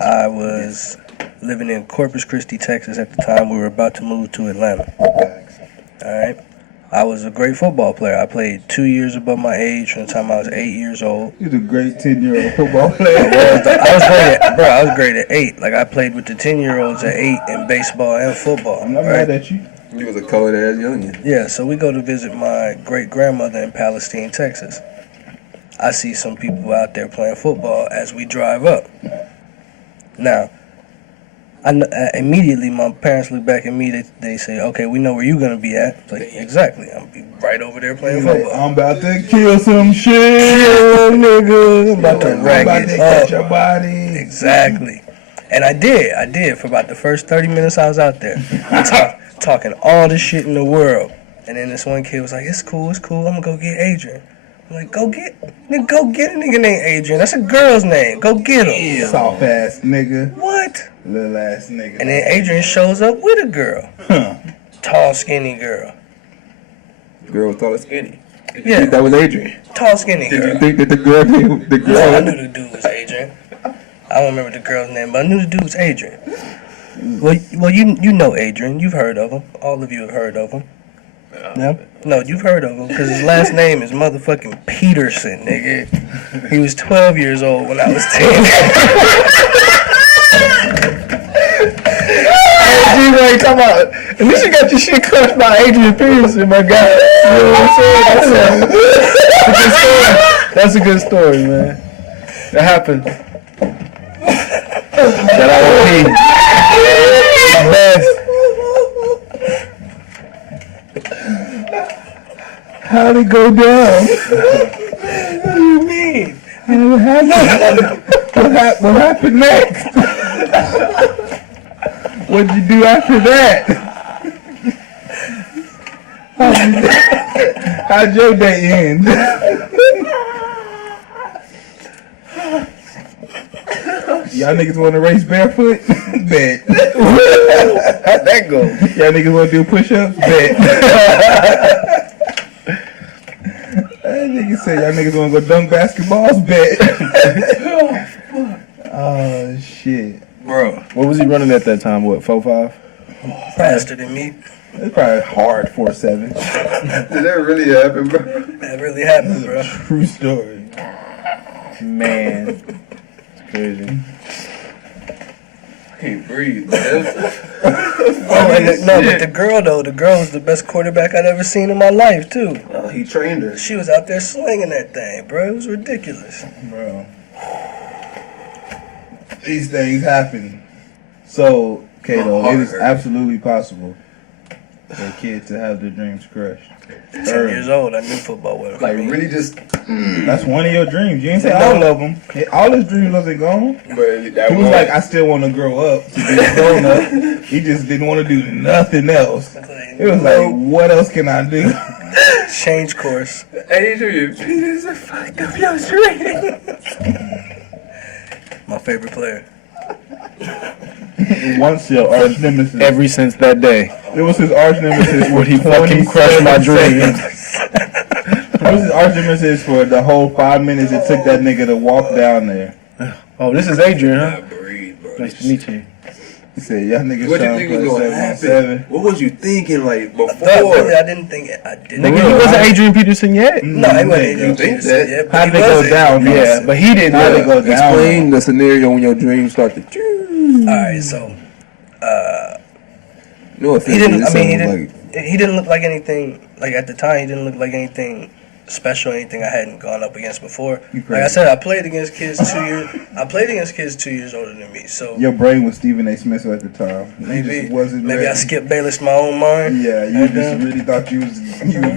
I was living in Corpus Christi, Texas at the time. We were about to move to Atlanta. All right. I was a great football player. I played 2 years above my age from the time I was 8 years old. He's a great 10-year-old football player. I was great at 8. Like I played with the 10-year-olds at 8 in baseball and football. I'm not right? mad at you. You was a cold ass youngin. Yeah, so we go to visit my great grandmother in Palestine, Texas. I see some people out there playing football as we drive up. Now, immediately my parents look back at me. They say, "Okay, we know where you're gonna be at." It's like, exactly, I'm gonna be right over there playing He's like, football. I'm about to kill some shit. Yeah, nigga, I'm about to I'm rag about it to catch your up. body. Exactly, and I did for about the first 30 minutes I was out there, talking all the shit in the world. And then this one kid was like, "It's cool, I'm gonna go get Adrian." I'm like, go get a nigga named Adrian. That's a girl's name. Go get him. Soft ass nigga. What? Little ass nigga. And then Adrian shows up with a girl. Huh. Tall, skinny girl. Girl was tall and skinny. Did you Yeah. think that was Adrian? Tall, skinny Did girl. you think that the girl name, the No, girl? I knew the dude was Adrian. I don't remember the girl's name, but I knew the dude was Adrian. Well, you know Adrian. You've heard of him. All of you have heard of him. No? No, you've heard of him because his last name is motherfucking Peterson, nigga. He was 12 years old when I was 10. Hey, G, what you talking about? At least you got your shit crushed by Adrian Peterson, my guy. You know what I'm saying? That's a good story, man. That happened. Shout out to P. My best. How'd it go down? What do you mean? What happened next? What'd you do after that? How'd your day end? Y'all niggas want to race barefoot? Bet. How'd that go? Y'all niggas want to do push-ups? Bet. That nigga said y'all niggas want to go dunk basketballs? Bet. Oh, shit. Bro. What was he running at that time? What, 4'5"? Faster than me. It's probably hard 4'7". Did that really happen, bro? That really happened, bro. True story. Man. It's crazy. I can't breathe, man. But the girl was the best quarterback I'd ever seen in my life, too. Oh, he trained her. She was out there slinging that thing, bro. It was ridiculous. Bro. These things happen. So, Kato, it is absolutely possible for a kid to have their dreams crushed. 10 years old, I knew football wasn't for Like, me. really just, That's one of your dreams. You ain't say all of them. All his dreams wasn't gone. but that He was one, like, I still want to grow up to be a grown up. He just didn't want to do nothing else. It was like, what else can I do? Change course. Adrian Peterson fucked up your dream. My favorite player. Once your arch nemesis. Ever since that day. It was his arch nemesis. Would he fucking crush my dreams? It was his arch nemesis for the whole 5 minutes it took that nigga to walk down there. Oh, this is Adrian, huh? I breathe, bro. Nice to meet you. He said, y'all niggas What you trying think to was play gonna 7-on-7. happen? What was you thinking, like, Really, before? I didn't think it. I didn't. Nigga, he wasn't Adrian Peterson yet. No, he wasn't. You think Peterson that? yet, but How'd he they was go Adrian down? Peterson. Yeah, but he didn't How'd know they go down? Explain the scenario when your dreams start to. Alright, so No offense. he didn't. this I mean, sounds he didn't look like anything. Like at the time, he didn't look like anything special, anything I hadn't gone up against before. Like I said, I played against kids 2 years. I played against kids 2 years older than me. So Your brain was Stephen A. Smith at the time. You maybe just wasn't maybe I ready. skipped Bayless my own mind. Yeah, you Right just there. really thought you was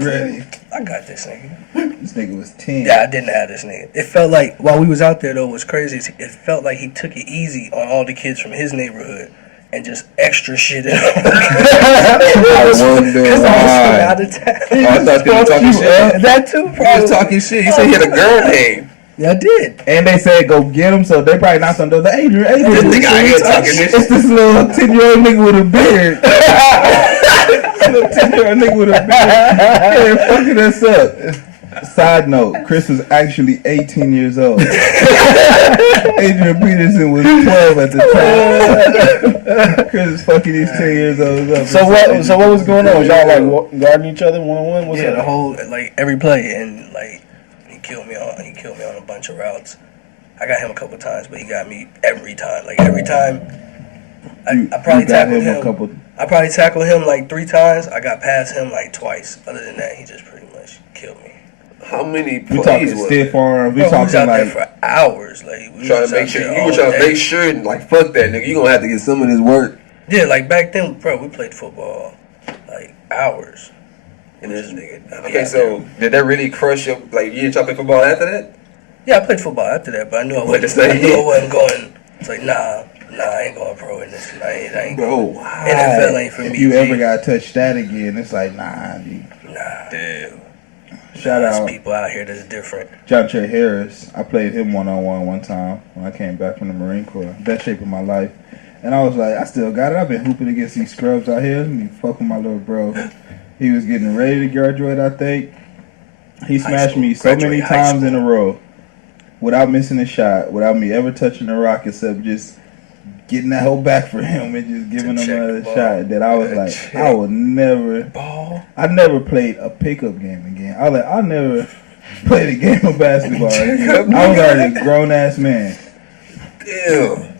ready. I got this nigga. This nigga was 10. Yeah, I didn't have this nigga. It felt like while we was out there though, what's crazy is it felt like he took it easy on all the kids from his neighborhood and just extra shit in them. I wonder Because I was from out why. of town. Oh, I thought you were talking shit. That too, You was probably. talking shit. You said he had a girl name. Yeah, I did. And they said go get him, so they probably knocked on the door. Adrian, This nigga out here talking it's this. this little 10-year-old nigga with a beard. Little 10-year-old nigga with a beard. Yeah, fucking us up. Side note, Chris was actually 18 years old. Adrian Peterson was 12 at the time. Chris is fucking these 10 years old up. So what was going on? Was y'all like guarding each other 1-on-1? What's Yeah, up? the whole like every play, and like he killed me on a bunch of routes. I got him a couple times, but he got me every time. Like every time, I probably You got tackled him him. a couple. I probably tackled him like 3 times. I got past him like twice. Other than that, he just pretty much killed me. How many We talking plays was stiff it? arms. We Bro, we was talking out there like for hours. Like we Trying was to make out sure there you all were trying to day. make sure, like, fuck that nigga. You gonna have to get some of this work. Yeah, like back then, bro, we played football like hours. And this nigga. Yeah. Okay, so did that really crush your? Like, you didn't try to play football after that? Yeah, I played football after that, but I knew I Went to wasn't. I stay knew I here. wasn't going. It's like nah, I ain't going pro in this shit. I ain't Bro, going. wow. NFL ain't for me. if you G. ever got touched that again, it's like nah. Dude. Nah, Damn. Shout there's out people out here that's different. John Trey Harris. I played him 1-on-1 one time when I came back from the Marine Corps. Best shape of my life. And I was like, I still got it. I've been hooping against these scrubs out here. Let me fuck with my little bro. He was getting ready to graduate, I think. He smashed school, me so many graduate high times in a school. row without missing a shot, without me ever touching the rock except just getting that hoe back for him and just giving him check the another ball. shot. That I was To like, check I will never. Ball. I never played a pickup game again. I was like, I'll never play a game of basketball again. I was already a grown ass man. Damn.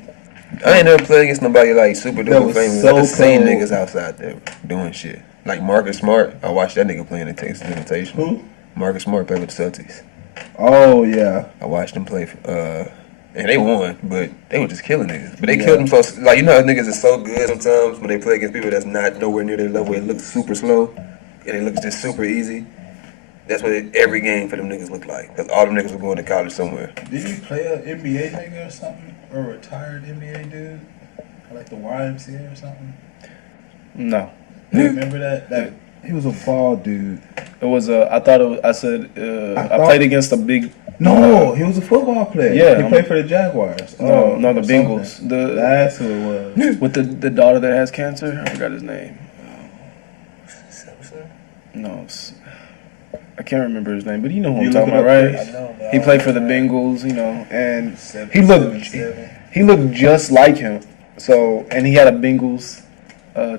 I ain't never played against nobody like super That duper was famous. so I just seen cold. niggas outside there doing shit. Like Marcus Smart. I watched that nigga playing the Texas Invitation. Who? Marcus Smart played with the Celtics. Oh yeah. I watched them play, and they won, but they were just killing niggas. But they Yeah. killed them so, like, you know how niggas are so good sometimes when they play against people that's not nowhere near their level. It looks super slow, and it looks just super easy. That's what every game for them niggas looked like. Because all them niggas were going to college somewhere. Did you play an NBA nigga or something? Or a retired NBA dude? Like the YMCA or something? No. You remember that? That he was a bald dude. It was I thought it was, I said I thought- played against a big No, he was a football player. Yeah, He played for the Jaguars. no, Oh, no, the or something. Bengals. The That's who it was. with the daughter that has cancer. I forgot his name. Simpson? No, I can't remember his name, but you know who You I'm talking look it about, up, right? I know, but He I played don't for the know. Bengals, you know, and 7'7". he looked just like him. So, and he had a Bengals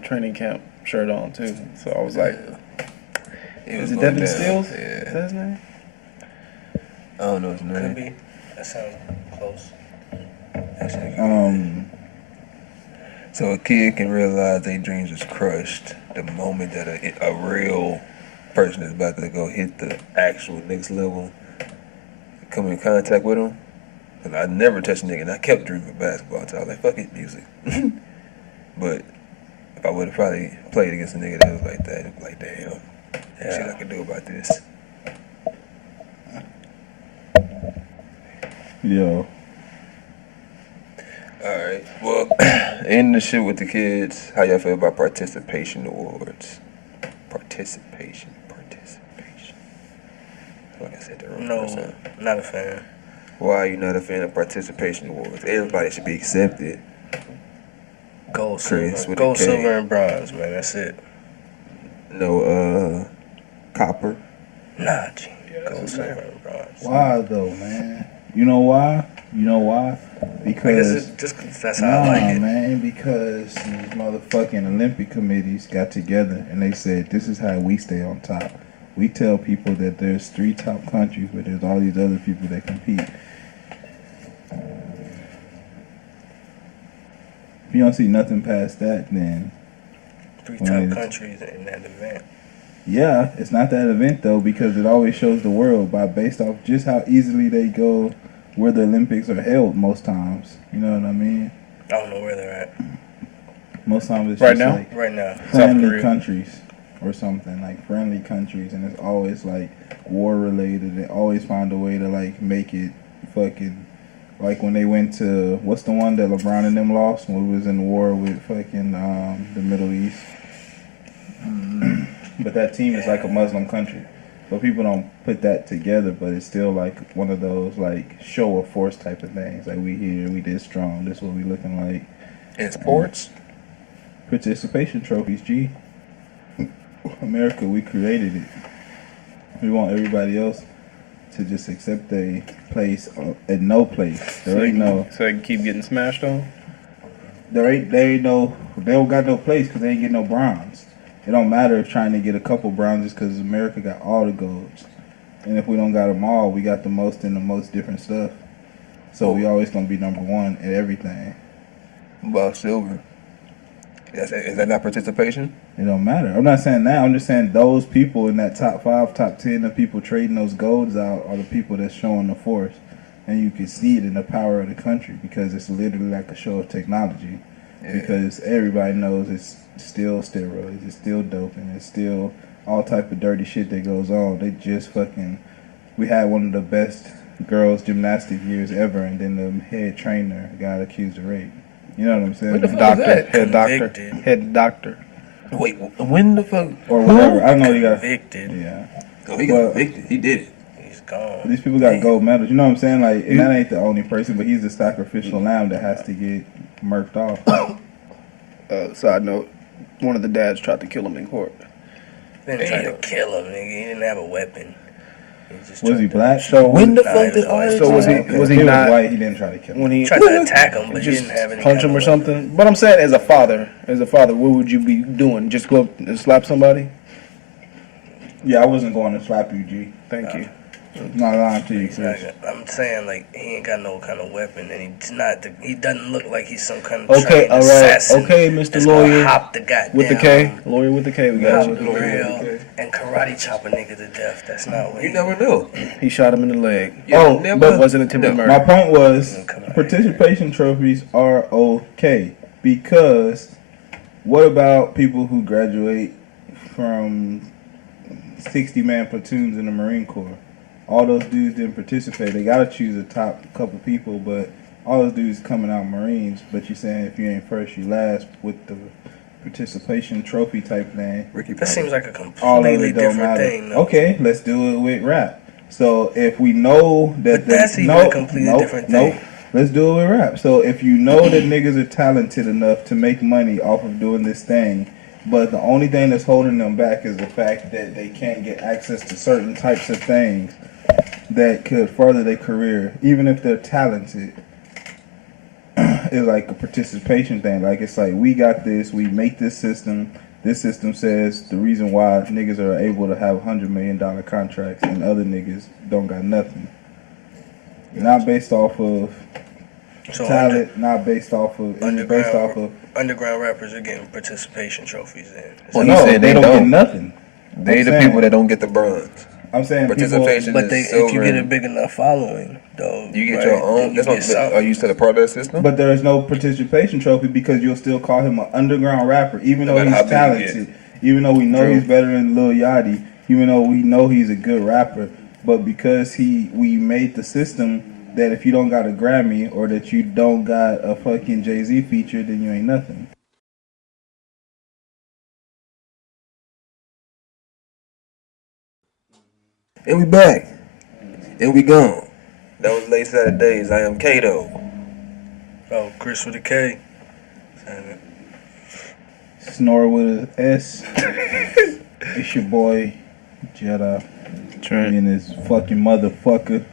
training camp shirt on too. So I was like, is it Devin Stills? Is Yeah. that his name? I don't know his Could name. be. That sounds close. Actually, So a kid can realize their dreams is crushed the moment that a real person is about to go hit the actual next level, come in contact with them. Cause I never touched a nigga, and I kept dreaming of basketball until I was like, fuck it, music. But if I would have probably played against a nigga that was like that, it'd be like, damn, shit I could do about this. Yo. Alright, well, in the shit with the kids, how y'all feel about participation awards? Participation. Like I said, the wrong no, person. not a fan. Why are you not a fan of participation awards? Everybody should be accepted. Gold, Chris silver, with gold, a K. silver, and bronze, man. That's it. No, copper. Nah, G. Gold, silver, and bronze. Why though, man? You know why? Because Just 'cause that's how I like it. man, because these motherfucking Olympic committees got together and they said this is how we stay on top. We tell people that there's 3 top countries, but there's all these other people that compete. If you don't see nothing past that, then 3 Right. top countries in that event. yeah, it's not that event though, because it always shows the world by based off just how easily they go where the Olympics are held most times. You know what I mean? I don't know where they're at Most times it's Right just now? like right now. friendly Korea. countries or something, like friendly countries, and it's always like war related. They always find a way to like make it fucking Like when they went to, what's the one that LeBron and them lost when we was in war with fucking the Middle East? But that team is like a Muslim country. So people don't put that together, but it's still like one of those like show of force type of things. Like we here, we this strong, this what we looking like. In sports? Participation trophies, G. America, we created it. We want everybody else to just accept a place at no place. There ain't no. So they can keep getting smashed on. They don't got no place because they ain't get no bronze. It don't matter if trying to get a couple bronzes because America got all the golds. And if we don't got them all, we got the most in the most different stuff. So we always going to be number one at everything. About silver. Is that not participation? It don't matter. I'm not saying that. I'm just saying those people in that top 5, top 10 of people trading those golds out are the people that's showing the force. And you can see it in the power of the country because it's literally like a show of technology. Yeah. Because everybody knows it's still steroids, it's still doping, it's still all type of dirty shit that goes on. They just fucking... We had one of the best girls' gymnastic years ever, and then the head trainer got accused of rape. You know what I'm saying? What the fuck is that? Head doctor. Wait, when the fuck? Or whatever. I know he got convicted. Yeah. Oh, he got convicted. He did it. He's gone. These people got gold medals. You know what I'm saying? Like, and that ain't the only person, but he's the sacrificial lamb that has to get murked off. Side note: one of the dads tried to kill him in court. They didn't try to kill him, nigga. He didn't have a weapon. Was he black? So when the fuck did all So was he? Okay. Was he If not? Was white, he didn't try to kill him. When he Tried to attack him, but he just didn't have any punch kind him or of something. But I'm saying, as a father, what would you be doing? Just go up and slap somebody? Yeah, I wasn't going to slap you, G. Thank you. I'm not lying to you, Chris. I'm saying, like, he ain't got no kind of weapon, and he doesn't look like he's some kind of Okay, trained all right. assassin. Okay, Mr. that's gonna Lawyer. hop the goddamn With the K, lawyer with the K, we got hop you. the rail and karate chop a nigga to death. That's not what You never know. He shot him in the leg. Yeah, But wasn't attempted murder. My point was, participation trophies are okay because what about people who graduate from 60-man platoons in the Marine Corps? All those dudes didn't participate. They got to choose a top couple people, but all those dudes coming out Marines. But you're saying if you ain't first, you last with the participation trophy type thing. That seems like a All of completely it don't different matter. thing. Though. Okay, let's do it with rap. So if we know that... But that's even a completely different thing. Let's do it with rap. So if you know that niggas are talented enough to make money off of doing this thing, but the only thing that's holding them back is the fact that they can't get access to certain types of things that could further their career, even if they're talented, it's like a participation thing. Like, it's like, we got this, we make this system. This system says the reason why niggas are able to have $100 million contracts and other niggas don't got nothing. Not based off of talent, not based off of... Underground rappers are getting participation trophies then. Well, no, he said they don't get nothing. They the people that don't get the bronze. I'm saying participation but is if you get a big enough following, though, you get your own. Are you still a part of that system? But there is no participation trophy because you'll still call him an underground rapper, even though he's talented. Even though we know he's better than Lil Yachty, even though we know he's a good rapper, but because we made the system that if you don't got a Grammy or that you don't got a fucking Jay-Z feature, then you ain't nothing. And we back. And we gone. That was late Saturdays. I am Kato. Oh, Chris with a K. Snore with an S. It's your boy, Jetta. And his fucking motherfucker.